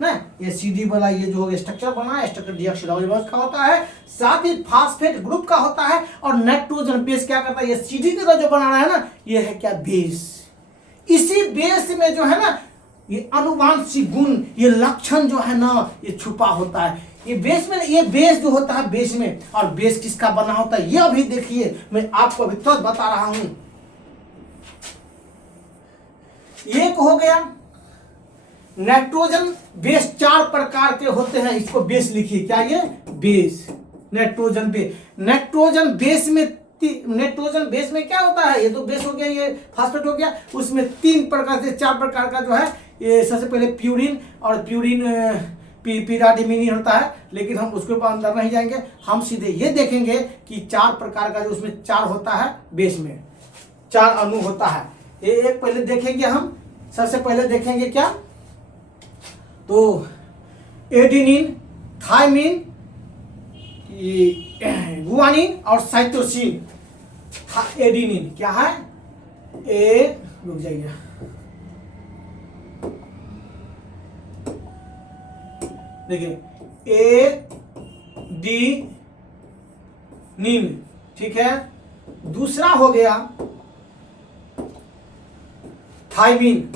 ना, ये सीढ़ी वाला ये जो स्ट्रक्चर बना है, स्ट्रक्चर डीऑक्सीराइबोज का होता है, साथ ही फास्फेट ग्रुप का होता है। और नाइट्रोजन बेस क्या करता है, ये सीढ़ी की तरह जो बना रहा है ना, ये है क्या, बेस। इसी बेस में जो है ना, ये अनुवांशिक गुण, ये लक्षण जो है ना, ये छुपा होता है। ये बेस में, ये बेस जो होता है बेस में, और बेस किसका बना होता है, ये अभी देखिए, मैं आपको अभी तुरंत बता रहा हूं। एक हो गया नाइट्रोजन बेस, 4 प्रकार के होते हैं, इसको बेस लिखिए। क्या ये, base, nitrogen base. Nitrogen base में क्या होता है, ये तो बेस हो गया, ये फास्फेट हो गया। उसमें 3 प्रकार से 4 प्रकार का जो है, ये सबसे पहले प्यूरिन, और प्यूरिन पिराडिमिनिन होता है, लेकिन हम उसके ऊपर अंदर नहीं जाएंगे। हम सीधे ये देखेंगे कि 4 प्रकार का जो उसमें 4 होता है, बेस में 4 अणु होता है। ये एक पहले देखेंगे हम, सबसे पहले देखेंगे क्या, तो एडेनिन, थायमिन, गुआनिन और साइटोसिन। एडेनिन क्या है, रुक जाइए, देखिए एडेनिन, ठीक है। दूसरा हो गया थायमिन,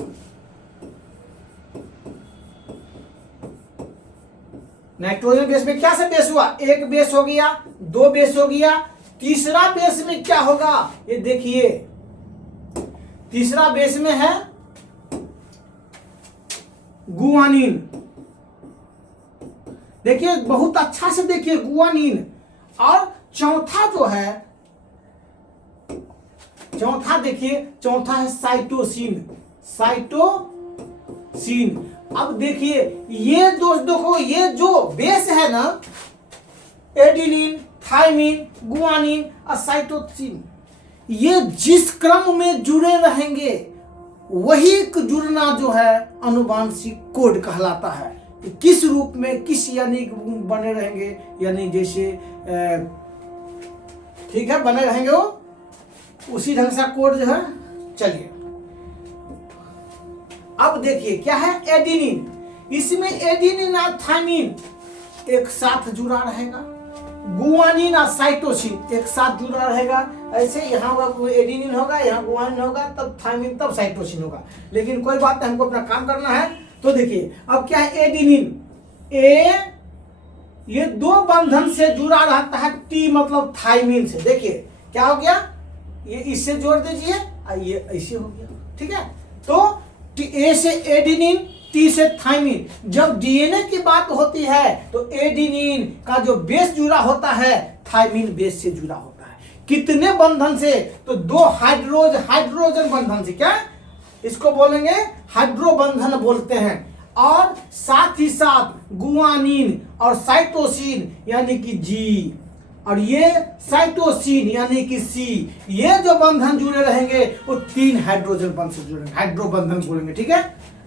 नाइट्रोजन बेस में क्या से बेस हुआ, एक बेस हो गया, 2 बेस हो गया। तीसरा बेस में क्या होगा, ये देखिए, तीसरा बेस में है गुआनिन। देखिए बहुत अच्छा से देखिए, गुआनिन। और चौथा जो है चौथा देखिए, चौथा है साइटोसिन। साइटोसिन। अब देखिए ये देखो ये जो बेस है ना, एडिनिन, थाइमिन, गुआनिन और साइटोसिन, ये जिस क्रम में जुड़े रहेंगे वही जुड़ना जो है अनुवांशिक कोड कहलाता है। किस रूप में, किस यानी बने रहेंगे, यानी जैसे ठीक है बने रहेंगे वो उसी ढंग से कोड जो है। चलिए अब देखिए क्या है, एडिनिन। इसमें एडिनिन और थाइमिन एक साथ जुड़ा रहेगा, गुआनिन और साइटोसिन एक साथ जुड़ा रहेगा। ऐसे यहाँ होगा एडिनिन होगा, यहाँ गुआनिन होगा, तब थाइमिन, तब साइटोसिन होगा। लेकिन कोई बात नहीं, हमको अपना काम करना है। तो देखिए अब क्या है, एडिनिन ये दो बंधन से जुड़ा रहता है, टी मतलब थाइमिन से। देखिए क्या हो गया, ये इससे जोड़ दीजिए, ये ऐसे हो गया। ठीक है, तो ए से एडिनिन, टी से थाइमिन। जब डीएनए की बात होती है तो एडिनिन का जो बेस जुड़ा होता है थाइमिन बेस से जुड़ा होता है। कितने बंधन से, तो दो हाइड्रोजन बंधन से। क्या इसको बोलेंगे, हाइड्रोबंधन बोलते हैं। और साथ ही साथ गुआनिन और साइटोसिन यानी कि जी, और ये साइटोसिन यानी कि सी, ये जो बंधन जुड़े रहेंगे वो 3 हाइड्रोजन बंधन से जुड़ेंगे, हाइड्रोबंधन बोलेंगे। ठीक है,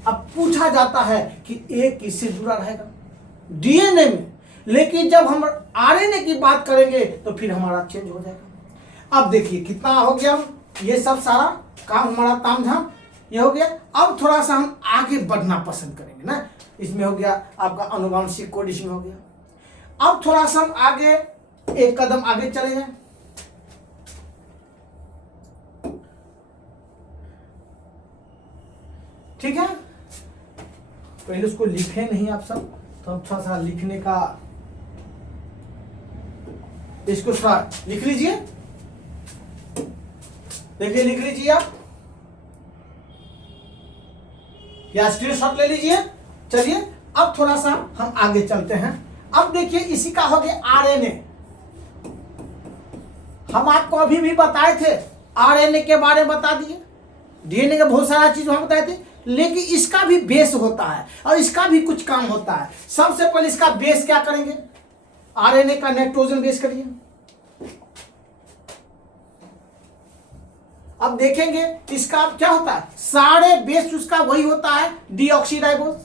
अब पूछा जाता है कि ए किससे जुड़ा रहेगा, डीएनए में। लेकिन जब हम आरएनए की बात करेंगे तो फिर हमारा चेंज हो जाएगा। अब देखिए कितना हो गया, ये सब सारा काम हमारा तामझाम ये हो गया। अब थोड़ा सा हम आगे बढ़ना पसंद करेंगे ना, इसमें हो गया आपका अनुवांशिक कोड, इसमें हो गया। अब थोड़ा सा हम आगे एक कदम आगे चले जाएं। ठीक है, पहले उसको लिखे नहीं आप सब, तो हम थोड़ा सा लिखने का, इसको थोड़ा लिख लीजिए। देखिए लिख लीजिए आप, या स्क्रीनशॉट ले लीजिए। चलिए अब थोड़ा सा हम आगे चलते हैं। अब देखिए इसी का हो गया आरएनए। हम आपको अभी भी बताए थे, आरएनए के बारे में बता दिए, डीएनए का बहुत सारा चीज हम बताए थे। लेकिन इसका भी बेस होता है और इसका भी कुछ काम होता है। सबसे पहले इसका बेस क्या करेंगे, आरएनए का नाइट्रोजन बेस करिए। अब देखेंगे इसका क्या होता है, सारे बेस उसका वही होता है, डीऑक्सीराइबोज।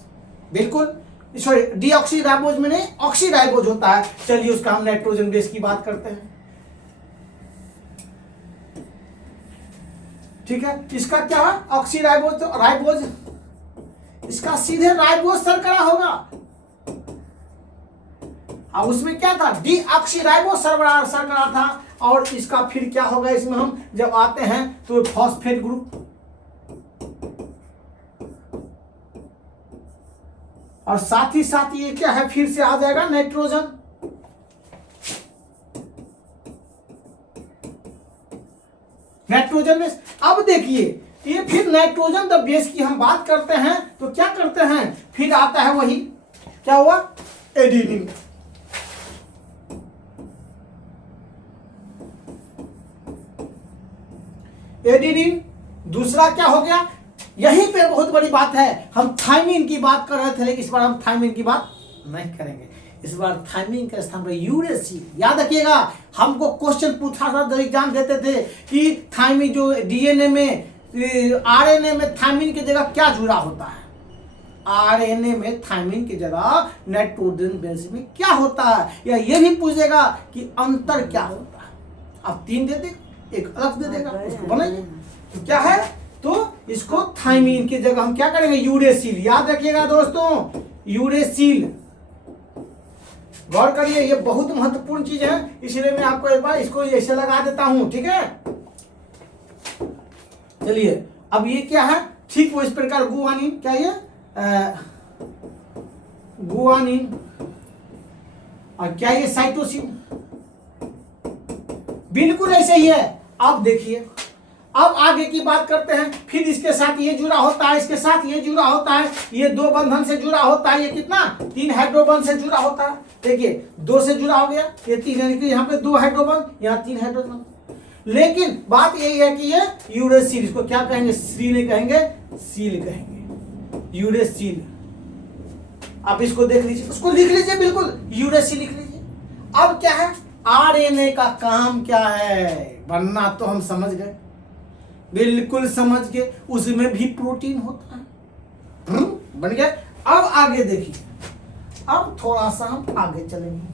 बिल्कुल, सॉरी डीऑक्सीराइबोज में नहीं, ऑक्सीराइबोज होता है। चलिए उसका हम नाइट्रोजन बेस की बात करते हैं। ठीक है, इसका क्या है, ऑक्सीराइबोज, तो राइबोज, इसका सीधे राइबोज शर्करा होगा। और उसमें क्या था, डीऑक्सीराइबोज शर्करा था। और इसका फिर क्या होगा, इसमें हम जब आते हैं तो फॉस्फेट ग्रुप, और साथ ही साथ ये क्या है, फिर से आ जाएगा नाइट्रोजन। Nitrogen base. अब देखिए ये फिर नाइट्रोजन द बेस की हम बात करते हैं तो क्या करते हैं, फिर आता है वही, क्या हुआ, एडिनिन। एडिनिन दूसरा क्या हो गया, यहीं पे बहुत बड़ी बात है। हम थाइमिन की बात कर रहे थे, लेकिन इस बार हम थाइमिन की बात नहीं करेंगे। इस बार थाइमिन के स्थान पर यूरेसिल। याद रखिएगा, हमको क्वेश्चन पूछा था जब एग्जाम देते थे कि थाइमिन जो डीएनए में, आरएनए में थाइमिन की जगह क्या जुड़ा होता है, आरएनए में थाइमिन की जगह नाइट्रोजन बेस में क्या होता है, या ये भी पूछेगा कि अंतर क्या होता है। अब 3 दे देगा, एक अलग दे देगा, उसको बनाइए। तो क्या है, तो इसको थाइमिन की जगह हम क्या करेंगे, यूरेसिल। याद रखिएगा दोस्तों, यूरेसिल। गौर करिए, ये बहुत महत्वपूर्ण चीज है, इसलिए मैं आपको एक बार इसको ऐसे लगा देता हूं। ठीक है, चलिए अब ये क्या है, ठीक वो इस प्रकार गुआनिन, क्या ये गुआनिन, और क्या ये साइटोसिन, बिल्कुल ऐसे ही है। अब देखिए, अब आगे की बात करते हैं। फिर इसके साथ ये जुड़ा होता है, इसके साथ ये जुड़ा होता है, ये 2 बंधन से जुड़ा होता है। ये कितना, 3 हाइड्रोबन से जुड़ा होता है। देखिए 2 से जुड़ा हो गया, ये 3, यानी कि यहाँ पे 2 हाइड्रोबन, यहाँ 3 हाइड्रोजन। लेकिन बात यही है कि ये यूरेसिल, इसको क्या कहेंगे? सील नहीं कहेंगे, सील कहेंगे, यूरेसिल। आप इसको देख लीजिए, उसको लिख लीजिए, बिल्कुल यूरेसिल लिख लीजिए। अब क्या है, आरएनए का काम क्या है? बनना तो हम समझ गए, बिल्कुल समझ गए, उसमें भी प्रोटीन होता है। बन गया। अब आगे देखिए, अब थोड़ा सा हम आगे चलेंगे।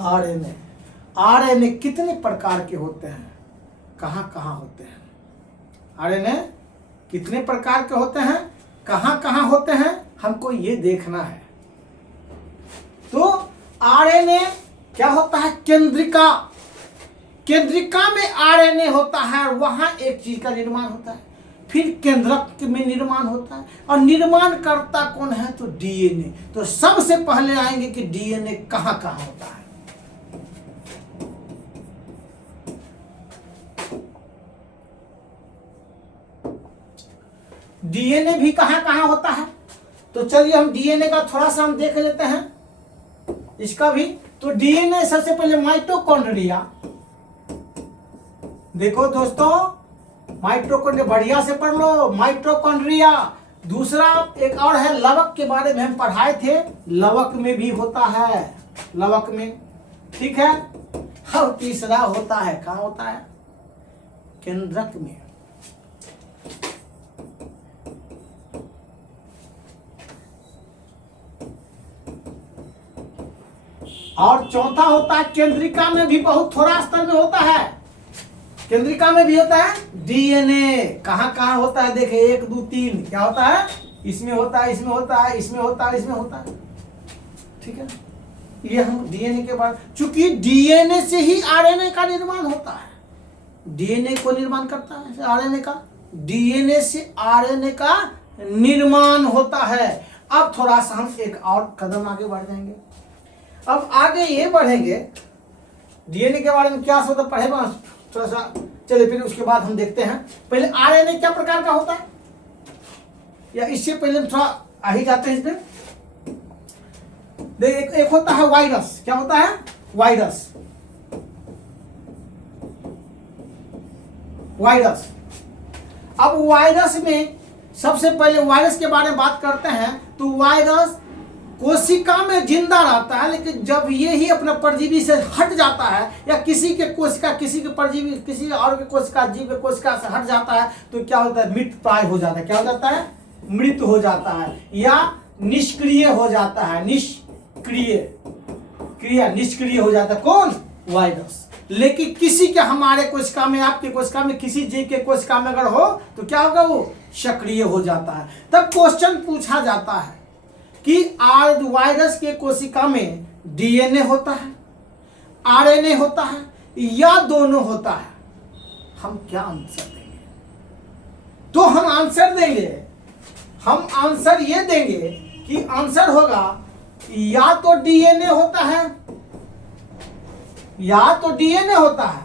आरएनए, आरएनए कितने प्रकार के होते हैं, कहां कहां होते हैं? आरएनए कितने प्रकार के होते हैं, कहां कहां होते हैं, हमको ये देखना है। तो आरएनए क्या होता है? केंद्रिका, केंद्रिका में आरएनए होता है, वहां एक चीज का निर्माण होता है। फिर केंद्रक में निर्माण होता है, और निर्माण करता कौन है? तो डीएनए। तो सबसे पहले आएंगे कि डीएनए कहां कहां होता है। डीएनए भी कहां कहां होता है? तो चलिए हम डीएनए का थोड़ा सा हम देख लेते हैं, इसका भी। तो डीएनए सबसे पहले माइटोकॉन्ड्रिया, देखो दोस्तों, माइटोकॉन्ड्रिया बढ़िया से पढ़ लो, माइटोकॉन्ड्रिया। दूसरा एक और है, लवक के बारे में हम पढ़ाए थे, लवक में भी होता है, लवक में, ठीक है। और तीसरा होता है, कहां होता है? केंद्रक में। और चौथा होता है केंद्रिका में भी, बहुत थोड़ा स्तर में होता है, केंद्रिका में भी होता है डीएनए। कहां कहां होता है? देखिए 1 2 3 क्या होता है? इसमें होता है, इसमें होता है, इसमें होता है, इसमें होता है, ठीक है। ये हम डीएनए के बाद, चूंकि डीएनए से ही आरएनए का निर्माण होता है, डीएनए को निर्माण करता है आरएनए का, डीएनए से आरएनए का निर्माण होता है। अब थोड़ा सा हम एक और कदम आगे बढ़ जाएंगे। अब आगे ये बढ़ेंगे, डीएनए के बारे में क्या सोचा पढ़े बस थोड़ा सा, चलिए फिर उसके बाद हम देखते हैं। पहले आरएनए क्या प्रकार का होता है, या इससे पहले हम थोड़ा आ ही जाते हैं इसमें। देख, एक होता है वायरस, क्या होता है? Virus, virus. अब वायरस में सबसे पहले वायरस के बारे में बात करते हैं, तो वायरस कोशिका में जिंदा रहता है, लेकिन जब ये ही अपना परजीवी से हट जाता है, या किसी के कोशिका, किसी के परजीवी, किसी और के कोशिका, जीव के कोशिका से हट जाता है, तो क्या होता है? मृत प्राय हो जाता है। क्या हो जाता है? मृत हो जाता है, या निष्क्रिय हो जाता है, निष्क्रिय, क्रिया निष्क्रिय हो जाता है। कौन? वायरस। लेकिन किसी के, हमारे कोशिका में, आपके कोशिका में, किसी जीव के कोशिका में अगर हो, तो क्या होगा? वो सक्रिय हो जाता है। तब क्वेश्चन पूछा जाता है कि वायरस के कोशिका में डीएनए होता है, आरएनए होता है, या दोनों होता है? हम क्या आंसर देंगे? तो हम आंसर देंगे, हम आंसर ये देंगे कि आंसर होगा या तो डीएनए होता है, या तो डीएनए होता है,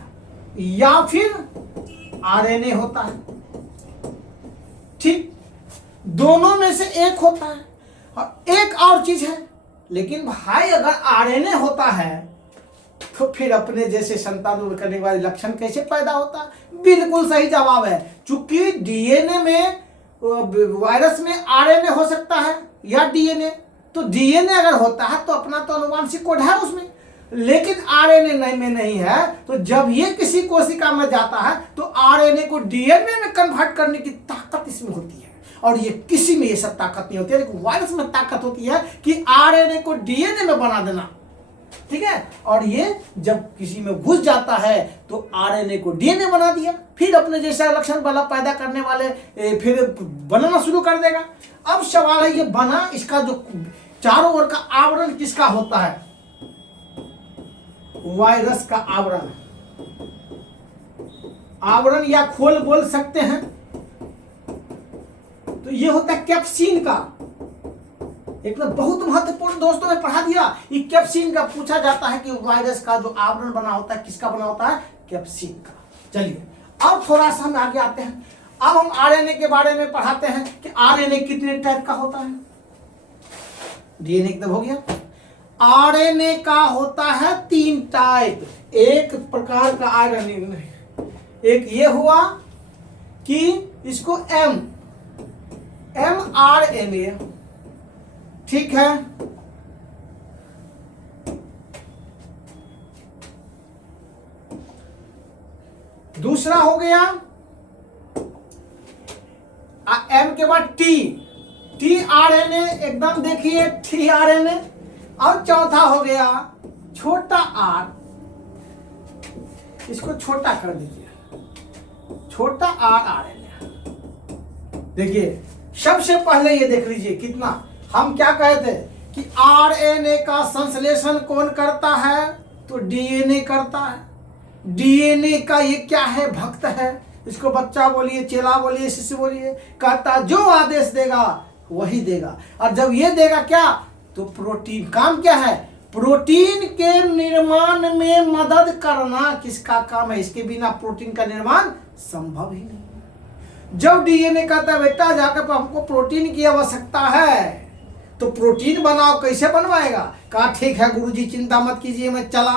या फिर आरएनए होता है, ठीक। दोनों में से एक होता है। और एक और चीज है, लेकिन भाई अगर आरएनए होता है तो फिर अपने जैसे संतान करने वाले लक्षण कैसे पैदा होता है? बिल्कुल सही जवाब है, चूंकि डीएनए में, वायरस में आरएनए हो सकता है या डीएनए। तो डीएनए अगर होता है तो अपना तो अनुवांशिक कोड है उसमें, लेकिन आरएनए में नहीं है। तो जब ये किसी कोशिका में जाता है तो आरएनए को डीएनए में कन्वर्ट करने की ताकत इसमें होती है, और ये किसी में ये सब ताकत नहीं होती है, लेकिन वायरस में ताकत होती है कि आरएनए को डीएनए में बना देना, ठीक है। और ये जब किसी में घुस जाता है तो आरएनए को डीएनए बना दिया, फिर अपने जैसा लक्षण वाला पैदा करने वाले फिर बनाना शुरू कर देगा। अब सवाल है, ये बना, इसका जो चारों ओर का आवरण किसका होता है? वायरस का आवरण, आवरण या खोल बोल सकते हैं। तो ये होता है कैप्सिन का, एक तो बहुत महत्वपूर्ण, दोस्तों ने पढ़ा दिया, ये कैप्सिन का पूछा जाता है कि वायरस का जो आवरण बना होता है किसका बना होता है? कैप्सिन का। चलिए अब थोड़ा सा हम आगे आते हैं। अब हम आरएनए के बारे में पढ़ाते हैं कि आरएनए कितने टाइप का होता है। डीएनए तब हो गया। आरएनए का होता है 3 टाइप। एक प्रकार का आरएनए, एक ये हुआ कि इसको mRNA, ठीक है। दूसरा हो गया एम के बाद tRNA, एकदम देखिए tRNA। और चौथा हो गया छोटा r, इसको छोटा कर दीजिए, छोटा rRNA। देखिए सबसे पहले ये देख लीजिए कितना, हम क्या कहते हैं कि आरएनए का संश्लेषण कौन करता है, तो डीएनए करता है। डीएनए का ये क्या है, भक्त है। इसको बच्चा बोलिए, चेला बोलिए, शिष्य बोलिए, कहता जो आदेश देगा वही देगा। और जब ये देगा क्या, तो प्रोटीन, काम क्या है, प्रोटीन के निर्माण में मदद करना किसका काम है, इसके बिना प्रोटीन का निर्माण संभव ही नहीं। जब डीएनए कहता है बेटा जाकर हमको प्रोटीन की आवश्यकता है, तो प्रोटीन बनाओ, कैसे बनवाएगा, कहा ठीक है गुरुजी चिंता मत कीजिए, मैं चला।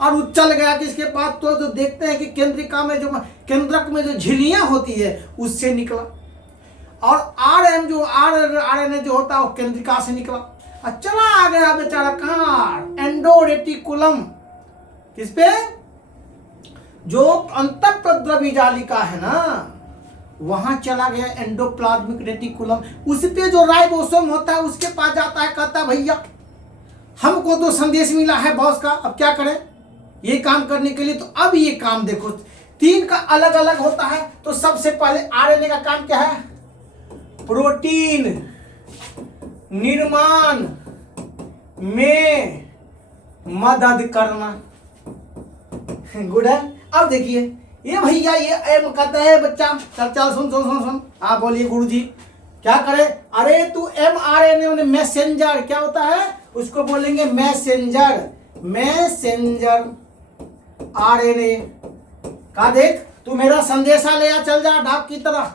और वो चल गया किसके पास, तो जो देखते हैं कि केंद्रिका में जो केंद्रक में जो झिल्लियां होती है उससे निकला। और आरएन जो आरएनए जो होता है वो केंद्रिका से निकला और चला आ गया बेचारा कहाँ, एंडोरेटिकुलम, किस पे, जो अंतःप्रद्रवी जालिका है ना, वहां चला गया एंडोप्लाज्मिक रेटिकुलम। उस पे जो राइबोसोम होता है उसके पास जाता है, कहता है भैया हमको तो संदेश मिला है बॉस का, अब क्या करें ये काम करने के लिए। तो अब ये काम देखो 3 का अलग अलग होता है। तो सबसे पहले आरएनए का काम क्या है, प्रोटीन निर्माण में मदद करना। गुड है। अब देखिए ये भैया ये एम कहता है बच्चा, चल चल सुन सुन सुन सुन, आप बोलिए गुरुजी क्या करे, अरे तू mRNA मैसेंजर, क्या होता है उसको बोलेंगे मैसेंजर, मैसेंजर आरएनए का, देख तू मेरा संदेशा ले आ, चल जा डाक की तरह,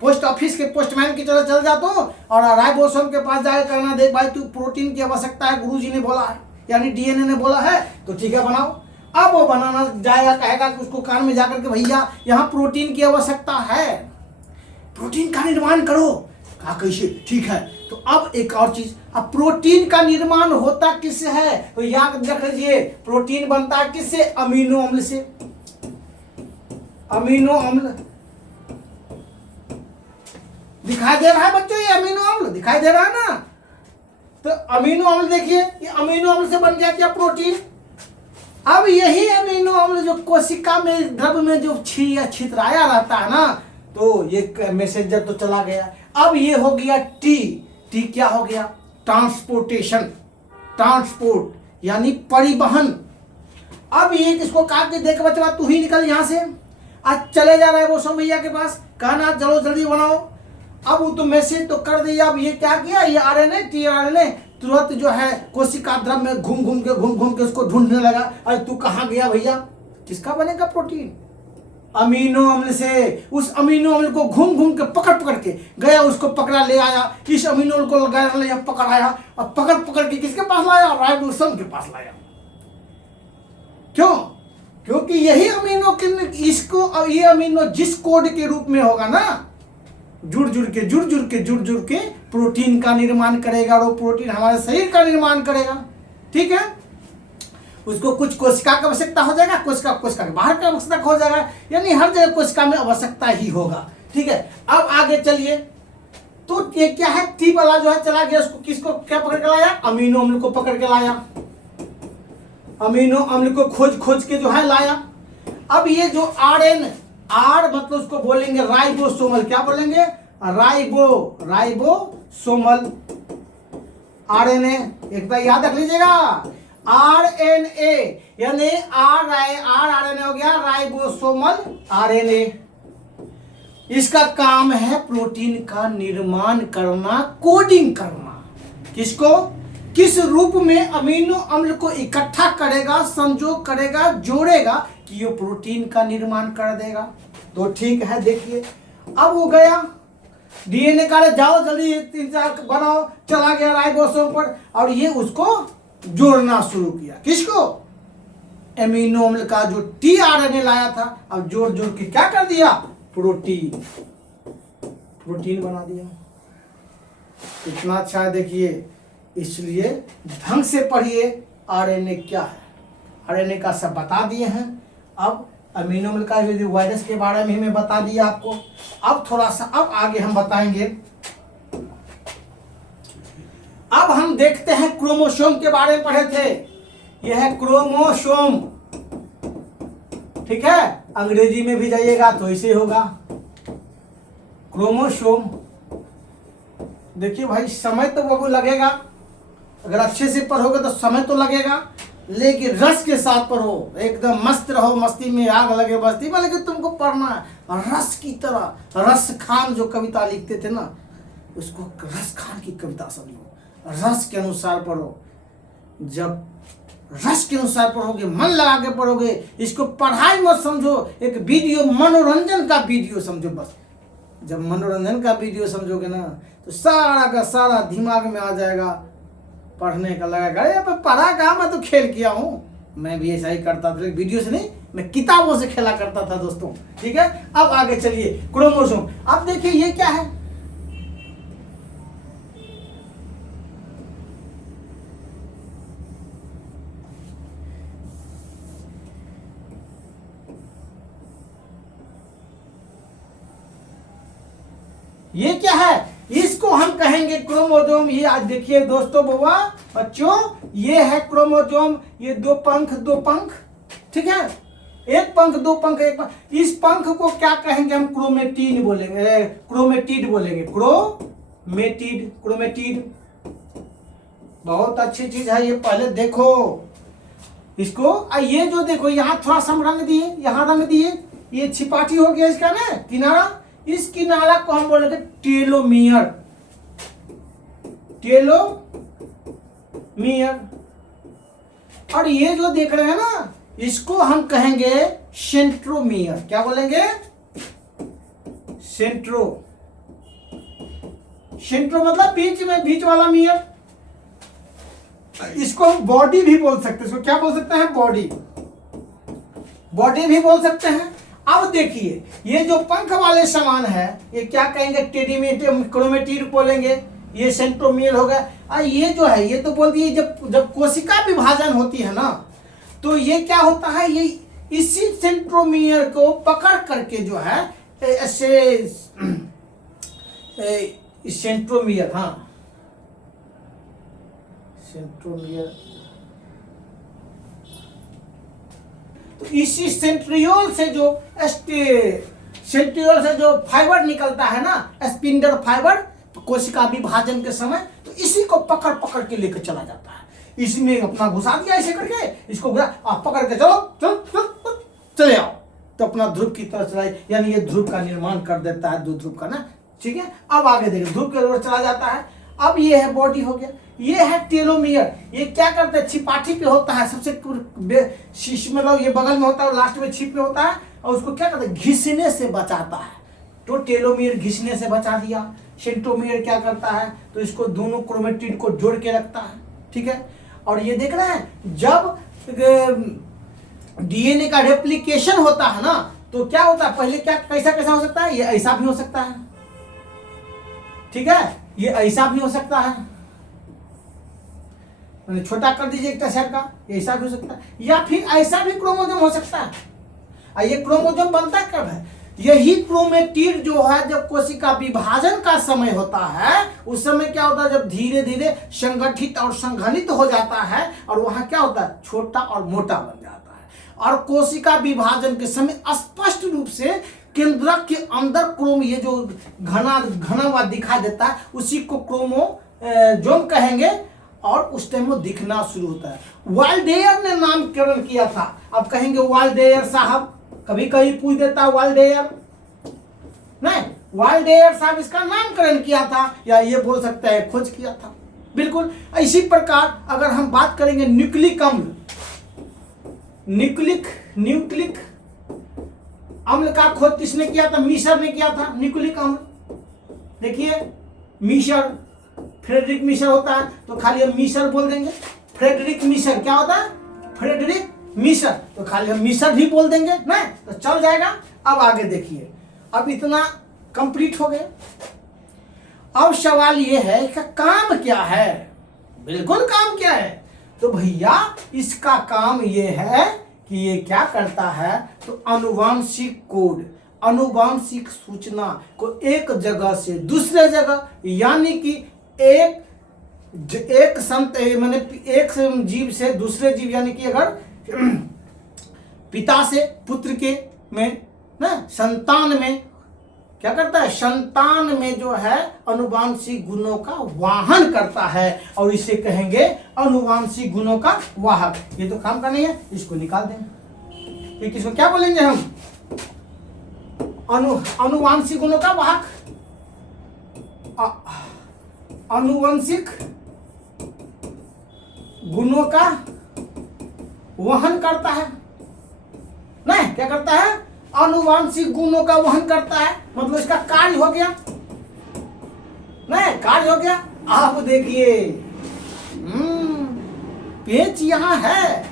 पोस्ट ऑफिस के पोस्टमैन की तरह चल जा तो, और राइबोसोम के पास जाकर कहना देख भाई तू प्रोटीन की आवश्यकता है, गुरुजी ने बोला है, यानी डीएनए ने बोला है, तो ठीक है बनाओ। अब वो बनाना जाएगा, कहेगा कि उसको कान में जाकर के भैया यहाँ प्रोटीन की आवश्यकता है, प्रोटीन का निर्माण करो। कहा कैसे, ठीक है। तो अब एक और चीज, अब प्रोटीन का निर्माण होता किससे है, तो याद रख लीजिए प्रोटीन बनता है किससे, अमीनो अम्ल से। अमीनो अम्ल दिखाई दे रहा है बच्चों, ये अमीनो अम्ल दिखाई दे रहा है ना, तो अमीनो अम्ल देखिए ये अमीनो अम्ल से बन गया क्या, प्रोटीन। अब यही अमीनो अम्ल जो कोशिका में द्रव में जो छितराया रहता है ना, तो ये मैसेंजर तो चला गया। अब ये हो गया टी क्या हो गया, ट्रांसपोर्टेशन, ट्रांसपोर्ट यानी परिवहन। अब ये किसको कहा कि देख बच्चा तू ही निकल यहाँ से, आज चले जा रहा है वो भैया के पास, कहना चलो जल्दी बनाओ। अब वो तो मैसेज तो कर दिया। अब ये क्या किया, ये आरएनए टीआरएनए तुरंत जो है कोशिका द्रव में घूम घूम के उसको ढूंढने लगा, अरे तू कहाँ गया भैया, किसका बनेगा प्रोटीन, अमीनो अम्ल से। उस अमीनो अम्ल को घूम घूम के पकड़ के गया, उसको पकड़ा ले आया, इस अमीनो अम्ल को गया पकड़ आया, और पकड़ के किसके पास लाया, राइबोसोम के पास लाया। क्यों, क्योंकि यही अमीनो इसको ये अमीनो जिस कोड के रूप में होगा ना, जुड़ जुड़ के प्रोटीन का निर्माण करेगा, और वो प्रोटीन हमारे शरीर का निर्माण करेगा। ठीक है, उसको कुछ कोशिका की आवश्यकता हो जाएगा, कोशिका के बाहर का आवश्यकता हो जाएगा, यानी हर जगह कोशिका में आवश्यकता ही होगा। ठीक है, अब आगे चलिए, तो ये क्या है, टी वाला जो है चला गया, उसको किसको क्या पकड़ के लाया, अमीनो अम्ल को पकड़ के लाया, अमीनो अम्ल को खोज के जो है लाया। अब ये जो आर मतलब उसको बोलेंगे राइबोसोमल, क्या बोलेंगे, राइबोसोमल आरएनए, एक बार याद रख लीजिएगा, आरएनए यानी आरएनए हो गया राइबोसोमल आरएनए। इसका काम है प्रोटीन का निर्माण करना, कोडिंग करना, किसको, किस रूप में अमीनो अम्ल को इकट्ठा करेगा, संजोग करेगा, जोड़ेगा कि ये प्रोटीन का निर्माण कर देगा। तो ठीक है, देखिए अब वो गया, डीएनए कहा जाओ जल्दी 3-4 बनाओ, चला गया राइबोसोम पर और ये उसको जोड़ना शुरू किया। किसको? एमिनो अम्ल का जो टीआरएनए लाया था, अब जोड़ जोड़ के क्या कर दिया? प्रोटीन बना दिया। कितना अच्छा है देखिए। इसलिए ढंग से पढ़िए आरएनए क्या है। आरएनए का सब बता दिए हैं। अब अमीनो अम्ल का जो वायरस के बारे में मैं बता दिया आपको। अब थोड़ा सा अब आगे हम बताएंगे। अब हम देखते हैं क्रोमोसोम के बारे में पढ़े थे। यह है क्रोमोसोम, ठीक है। अंग्रेजी में भी जाइएगा तो ऐसे होगा क्रोमोसोम। देखिए भाई समय तो बहुत लगेगा, अगर अच्छे से पढ़ोगे तो समय तो लगेगा, लेकिन रस के साथ पढ़ो, एकदम मस्त रहो। मस्ती में आग लगे बस्ती में, लेकिन तुमको पढ़ना है रस की तरह। रस खान जो कविता लिखते थे ना, उसको रस खान की कविता समझो, रस के अनुसार पढ़ो। जब रस के अनुसार पढ़ोगे, मन लगा के पढ़ोगे, इसको पढ़ाई मत समझो, एक वीडियो मनोरंजन का वीडियो समझो बस। जब मनोरंजन का वीडियो समझोगे ना तो सारा का सारा दिमाग में आ जाएगा, पढ़ने का लगेगा अरे पढ़ा कहाँ, मैं तो खेल किया हूँ। मैं भी ऐसा ही करता था, वीडियो से नहीं, मैं किताबों से खेला करता था दोस्तों, ठीक है। अब आगे चलिए क्रोमोसोम। अब देखिए ये क्या है? ये क्या है? इसको हम कहेंगे क्रोमोसोम। ये आज देखिए दोस्तों, बउआ बच्चों, ये है क्रोमोसोम। ये दो पंख, ठीक है। एक पंख, दो पंख, एक पंख। इस पंख को क्या कहेंगे हम? क्रोमेटिन बोलेंगे, क्रोमेटिड बोलेंगे। क्रोमेटिड बहुत अच्छी चीज है ये, पहले देखो इसको। ये जो देखो यहाँ थोड़ा सा रंग दिए, यहाँ रंग दिए, ये छिपाटी हो गया इसका ना किनारा। इस किनारा को हम बोलेंगे टेलोमियर। और ये जो देख रहे हैं ना, इसको हम कहेंगे सेंट्रोमियर। क्या बोलेंगे? सेंट्रो मतलब बीच वाला मियर। इसको हम बॉडी भी बोल सकते हैं। इसको क्या बोल सकते हैं? बॉडी भी बोल सकते हैं। अब देखिए ये जो पंख वाले सामान है, ये क्या कहेंगे? क्रोमेटिड बोलेंगे। ये सेंट्रोमियर हो गया। और ये जो है, ये तो बोल दिए जब कोशिका विभाजन होती है ना, तो ये क्या होता है? ये इसी सेंट्रोमियर को पकड़ करके जो है ऐसे सेंट्रोमियर, हाँ सेंट्रोमियर, तो इसी सेंट्रियोल से जो फाइबर निकलता है ना, स्पिंडल फाइबर, कोशिका विभाजन के समय, तो इसी को पकड़ के लेकर चला जाता है। इसमें अपना घुसा दिया ऐसे करके, इसको आप पकड़ के चले आओ, तो अपना ध्रुव की तरफ चलाए, यानी ये ध्रुव का निर्माण कर देता है, दो ध्रुव का ना, ठीक है। अब आगे देखिए, ध्रुव की ओर चला जाता है। अब ये है बॉडी हो गया। ये है टेलोमियर। ये क्या करता है? छिपाठी पे होता है, सबसे मतलब ये बगल में होता है और लास्ट में छिप पे होता है, और उसको क्या करता है? घिसने से बचाता है। तो टेलोमियर घिसने से बचा दिया। सेंट्रोमियर क्या करता है? तो इसको दोनों क्रोमेटिड को जोड़ के रखता है, ठीक है। और ये देख रहे हैं, जब डीएनए का रेप्लिकेशन होता है ना, तो क्या होता है? पहले क्या कैसा हो सकता है? ये ऐसा भी हो सकता है, ठीक है। ये ऐसा भी हो सकता है, छोटा कर दीजिए एक शहर का, ऐसा भी हो सकता है, या फिर ऐसा भी क्रोमोसोम हो सकता है। ये क्रोमोसोम बनता कब है? यही क्रोमेटिड जो है, जब कोशिका विभाजन का समय होता है, उस समय क्या होता है? जब धीरे धीरे संगठित और संघनित हो जाता है, और वहां क्या होता है? छोटा और मोटा बन जाता है। और कोशिका विभाजन के समय स्पष्ट रूप से केंद्रक के अंदर क्रोम, ये जो घना हुआ दिखाई देता है, उसी को क्रोमोसोम कहेंगे। और उस टाइम वो दिखना शुरू होता है। वाल्डेयर ने नामकरण किया था। अब कहेंगे वाल्डेयर साहब, कभी कभी पूछ देता है वाल्डेयर, नहीं, वाल्डेयर साहब इसका नामकरण किया था, या ये बोल सकते हैं खोज किया था। बिल्कुल इसी प्रकार अगर हम बात करेंगे न्यूक्लिक अम्ल, न्यूक्लिक अम्ल का खोज किसने किया था? मिसर ने किया था। न्यूक्लिक अम्ल, देखिए मीशर, फ्रेडरिक मीशर होता है तो खाली हम मीशर बोल देंगे। फ्रेडरिक मीशर क्या होता है? फ्रेडरिक मीशर, तो खाली हम मीशर भी बोल देंगे ना, तो चल जाएगा। अब आगे देखिए, अब इतना कंप्लीट हो गया। अब सवाल ये है कि काम क्या है? बिल्कुल काम क्या है? तो भैया इसका काम ये है कि ये क्या करता है, तो अनुवांशिक कोड, अनुवांशिक सूचना को एक जगह से दूसरे जगह, यानी कि एक संत माने एक जीव से दूसरे जीव, यानी कि अगर पिता से पुत्र के में ना, संतान में क्या करता है, संतान में जो है अनुवांशिक गुणों का वाहन करता है, और इसे कहेंगे अनुवांशिक गुणों का वाहक। ये तो काम का नहीं है, इसको निकाल दें। ये किसको क्या बोलेंगे हम? अनुवांशिक गुणों का वाहक, अनुवांशिक गुणों का वहन करता है। नहीं, क्या करता है? अनुवांशिक गुणों का वहन करता है, मतलब इसका कार्य हो गया। नहीं, कार्य हो गया। आप देखिए पेच यहां है।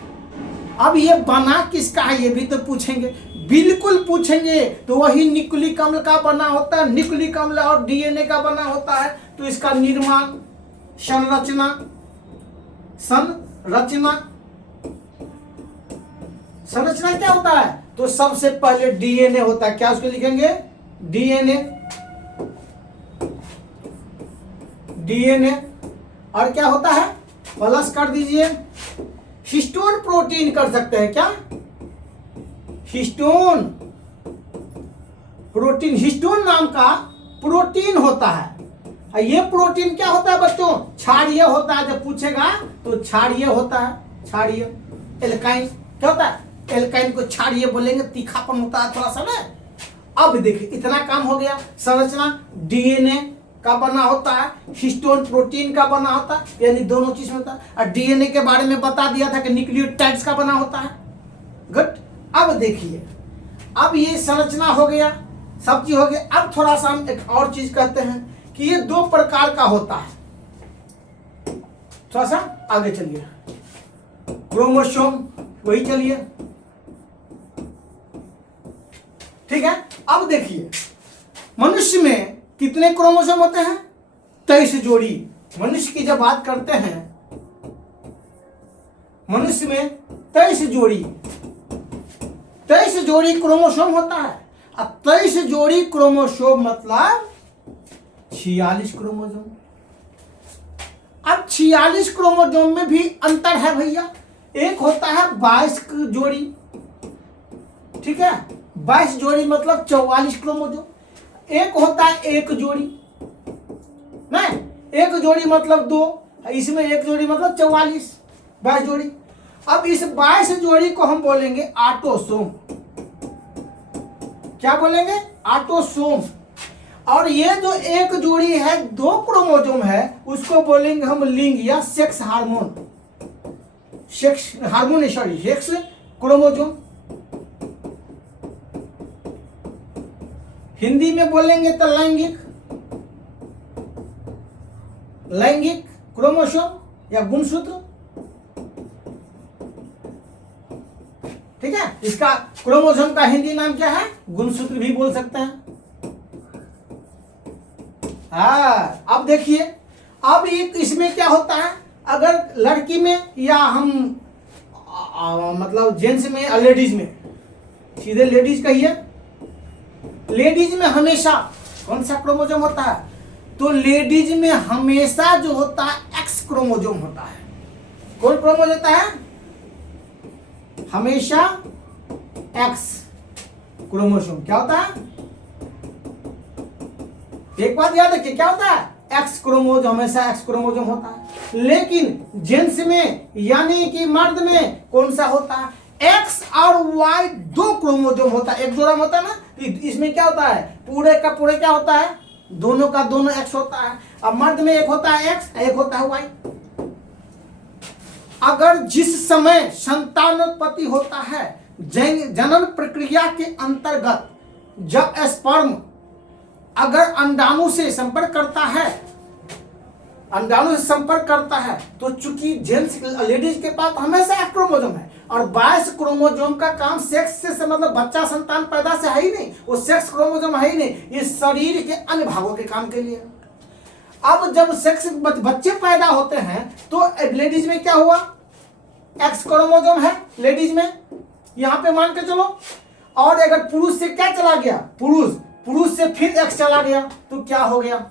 अब ये बना किसका है, ये भी तो पूछेंगे, बिल्कुल पूछेंगे। तो वही न्यूक्लिक अम्ल का बना होता है, न्यूक्लिक अम्ल और डीएनए का बना होता है। तो इसका निर्माण, संरचना क्या होता है? तो सबसे पहले डीएनए होता है। क्या उसको लिखेंगे? डीएनए। और क्या होता है? प्लस कर दीजिए, हिस्टोन प्रोटीन कर सकते हैं। क्या? हिस्टोन प्रोटीन, हिस्टोन नाम का प्रोटीन होता है। ये प्रोटीन क्या होता है बच्चों? क्षारीय होता है। जब पूछेगा तो क्षारीय होता है, क्षारीय। एल्काइन क्या होता है? एल्काइन को क्षारीय बोलेंगे, तीखापन होता है थोड़ा सा ना। अब देखिए इतना काम हो गया। संरचना डीएनए का बना होता है, हिस्टोन प्रोटीन का बना होता है, यानी दोनों चीज में होता है। और डीएनए के बारे में बता दिया था कि न्यूक्लियोटाइड्स का बना होता है। गुड। अब देखिए, अब ये संरचना हो गया, सब चीज हो गया। अब थोड़ा सा हम एक और चीज कहते हैं कि ये दो प्रकार का होता है। थोड़ा सा आगे चलिए, क्रोमोसोम, वही चलिए, ठीक है। अब देखिए मनुष्य में कितने क्रोमोसोम होते हैं? 23 जोड़ी। मनुष्य की जब बात करते हैं, मनुष्य में 23 जोड़ी, 23 जोड़ी क्रोमोसोम होता है। अब 23 जोड़ी क्रोमोसोम मतलब 46 क्रोमोसोम। अब 46 क्रोमोसोम में भी अंतर है भैया। एक होता है 22 जोड़ी, ठीक है, 22 जोड़ी मतलब 44 क्रोमोसोम। एक होता है एक जोड़ी, नहीं, एक जोड़ी मतलब 2, इसमें एक जोड़ी मतलब 44, 22 जोड़ी। अब इस 22 जोड़ी को हम बोलेंगे ऑटोसोम। क्या बोलेंगे? ऑटोसोम। और ये जो एक जोड़ी है, 2 क्रोमोसोम है, उसको बोलेंगे हम लिंग या sex hormone, sex hormone, sorry, sex chromosome. Hindi में बोलेंगे तो लैंगिक, लैंगिक क्रोमोसोम या गुणसूत्र, ठीक है। इसका क्रोमोसोम का हिंदी नाम क्या है? गुणसूत्र भी बोल सकते हैं। अब देखिए, अब एक इसमें क्या होता है, अगर लड़की में या हम मतलब जेंट्स में, लेडीज में, सीधे लेडीज कहिए, लेडीज में हमेशा कौन सा क्रोमोसोम होता है? तो लेडीज में हमेशा जो होता है एक्स क्रोमोसोम होता है। कौन क्रोमोसोम होता है? हमेशा एक्स क्रोमोसोम। क्या होता है? एक बात याद रखिए, क्या होता है? एक्स क्रोमोसोम, हमेशा एक्स क्रोमोसोम होता है। लेकिन जेंट्स में यानी कि मर्द में कौन सा होता है? एक्स और वाई 2 क्रोमोसोम होता है। एक जोड़ा होता है ना, इसमें क्या होता है? पूरे का पूरे क्या होता है? दोनों का दोनों एक्स होता है। अब मर्द में एक होता है एक्स, एक होता है वाई। अगर जिस समय संतानोत्पत्ति होता है, जनन प्रक्रिया के अंतर्गत जब स्पर्म अगर अंडाणु से संपर्क करता है, अंडाणु से संपर्क करता है, तो चूंकि जेंट्स लेडीज के पास हमेशा एक्स क्रोमोसोम है और 22 क्रोमोसोम का काम सेक्स से मतलब बच्चा संतान पैदा से है ही नहीं, वो सेक्स क्रोमोसोम है ही नहीं, ये शरीर के अन्य भागों के काम के लिए। अब जब सेक्स बच्चे पैदा होते हैं तो लेडीज में क्या हुआ, एक्स क्रोमोसोम है लेडीज में, यहां पे मान के चलो। और अगर पुरुष से क्या चला गया, पुरुष से फिर एक्स चला गया, तो क्या हो गया,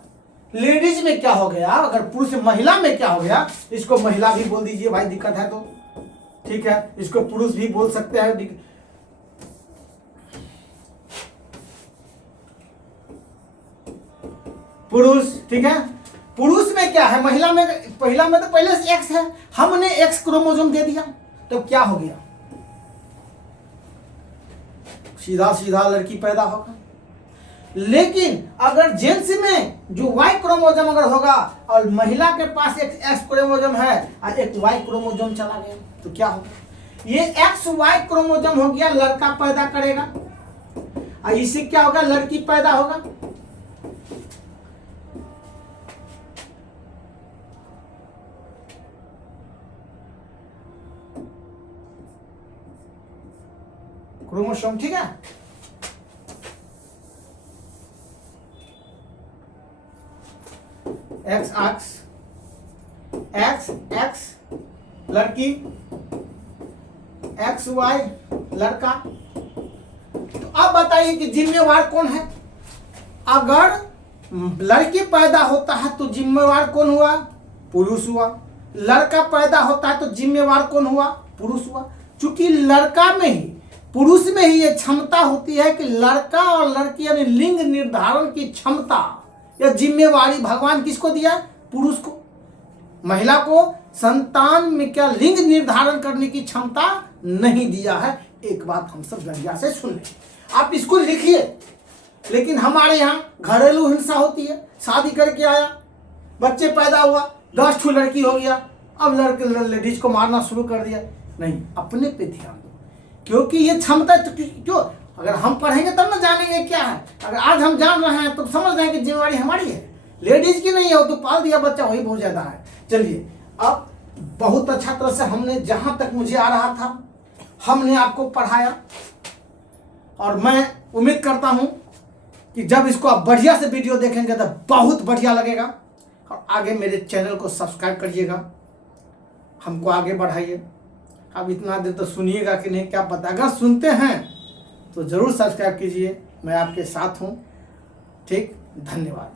लेडीज में क्या हो गया, अगर पुरुष से महिला में क्या हो गया, इसको महिला भी बोल दीजिए भाई, दिक्कत है तो ठीक है, इसको पुरुष भी बोल सकते हैं। पुरुष, ठीक है, पुरुष में क्या है, महिला में तो पहले से एक्स है, हमने एक्स क्रोमोसोम दे दिया, तो क्या हो गया, सीधा सीधा लड़की पैदा होगा। लेकिन अगर जेंट्स में जो वाई क्रोमोसोम अगर होगा और महिला के पास एक एक्स क्रोमोसोम है और एक वाई क्रोमोसोम चला गया, तो क्या होगा, ये एक्स वाई क्रोमोसोम हो गया, लड़का पैदा करेगा और इससे क्या होगा, लड़की पैदा होगा। क्रोमोसोम, ठीक है, एक्स एक्स एक्स लड़की, एक्स वाई लड़का। तो अब बताइए कि जिम्मेवार कौन है, अगर लड़की पैदा होता है तो जिम्मेवार कौन हुआ, पुरुष हुआ, लड़का पैदा होता है तो जिम्मेवार कौन हुआ, पुरुष हुआ। चूंकि लड़का में ही, पुरुष में ही ये क्षमता होती है कि लड़का और लड़की यानी लिंग निर्धारण की क्षमता या जिम्मेवारी भगवान किसको दिया, पुरुष को। महिला को संतान में क्या लिंग निर्धारण करने की क्षमता नहीं दिया है। एक बात हम सब गंजा से सुन लें, आप इसको लिखिए। लेकिन हमारे यहाँ घरेलू हिंसा होती है, शादी करके आया, बच्चे पैदा हुआ, 10 ठो लड़की हो गया, अब लड़के लेडीज को मारना शुरू कर दिया। नहीं, अपने पे ध्यान दो, क्योंकि ये क्षमता तो क्यों, अगर हम पढ़ेंगे तब ना जानेंगे क्या है। अगर आज हम जान रहे हैं तो समझ रहे हैं कि जिम्मेवारी हमारी है, लेडीज की नहीं है, तो पाल दिया बच्चा वही बहुत ज्यादा है। चलिए, अब बहुत अच्छा तरह से हमने, जहां तक मुझे आ रहा था हमने आपको पढ़ाया, और मैं उम्मीद करता हूं कि जब इसको आप बढ़िया से वीडियो देखेंगे तो बहुत बढ़िया लगेगा। और आगे मेरे चैनल को सब्सक्राइब करिएगा, हमको आगे बढ़ाइए। अब इतना देर तो सुनिएगा कि नहीं क्या पता, अगर सुनते हैं तो ज़रूर सब्सक्राइब कीजिए, मैं आपके साथ हूँ। ठीक, धन्यवाद।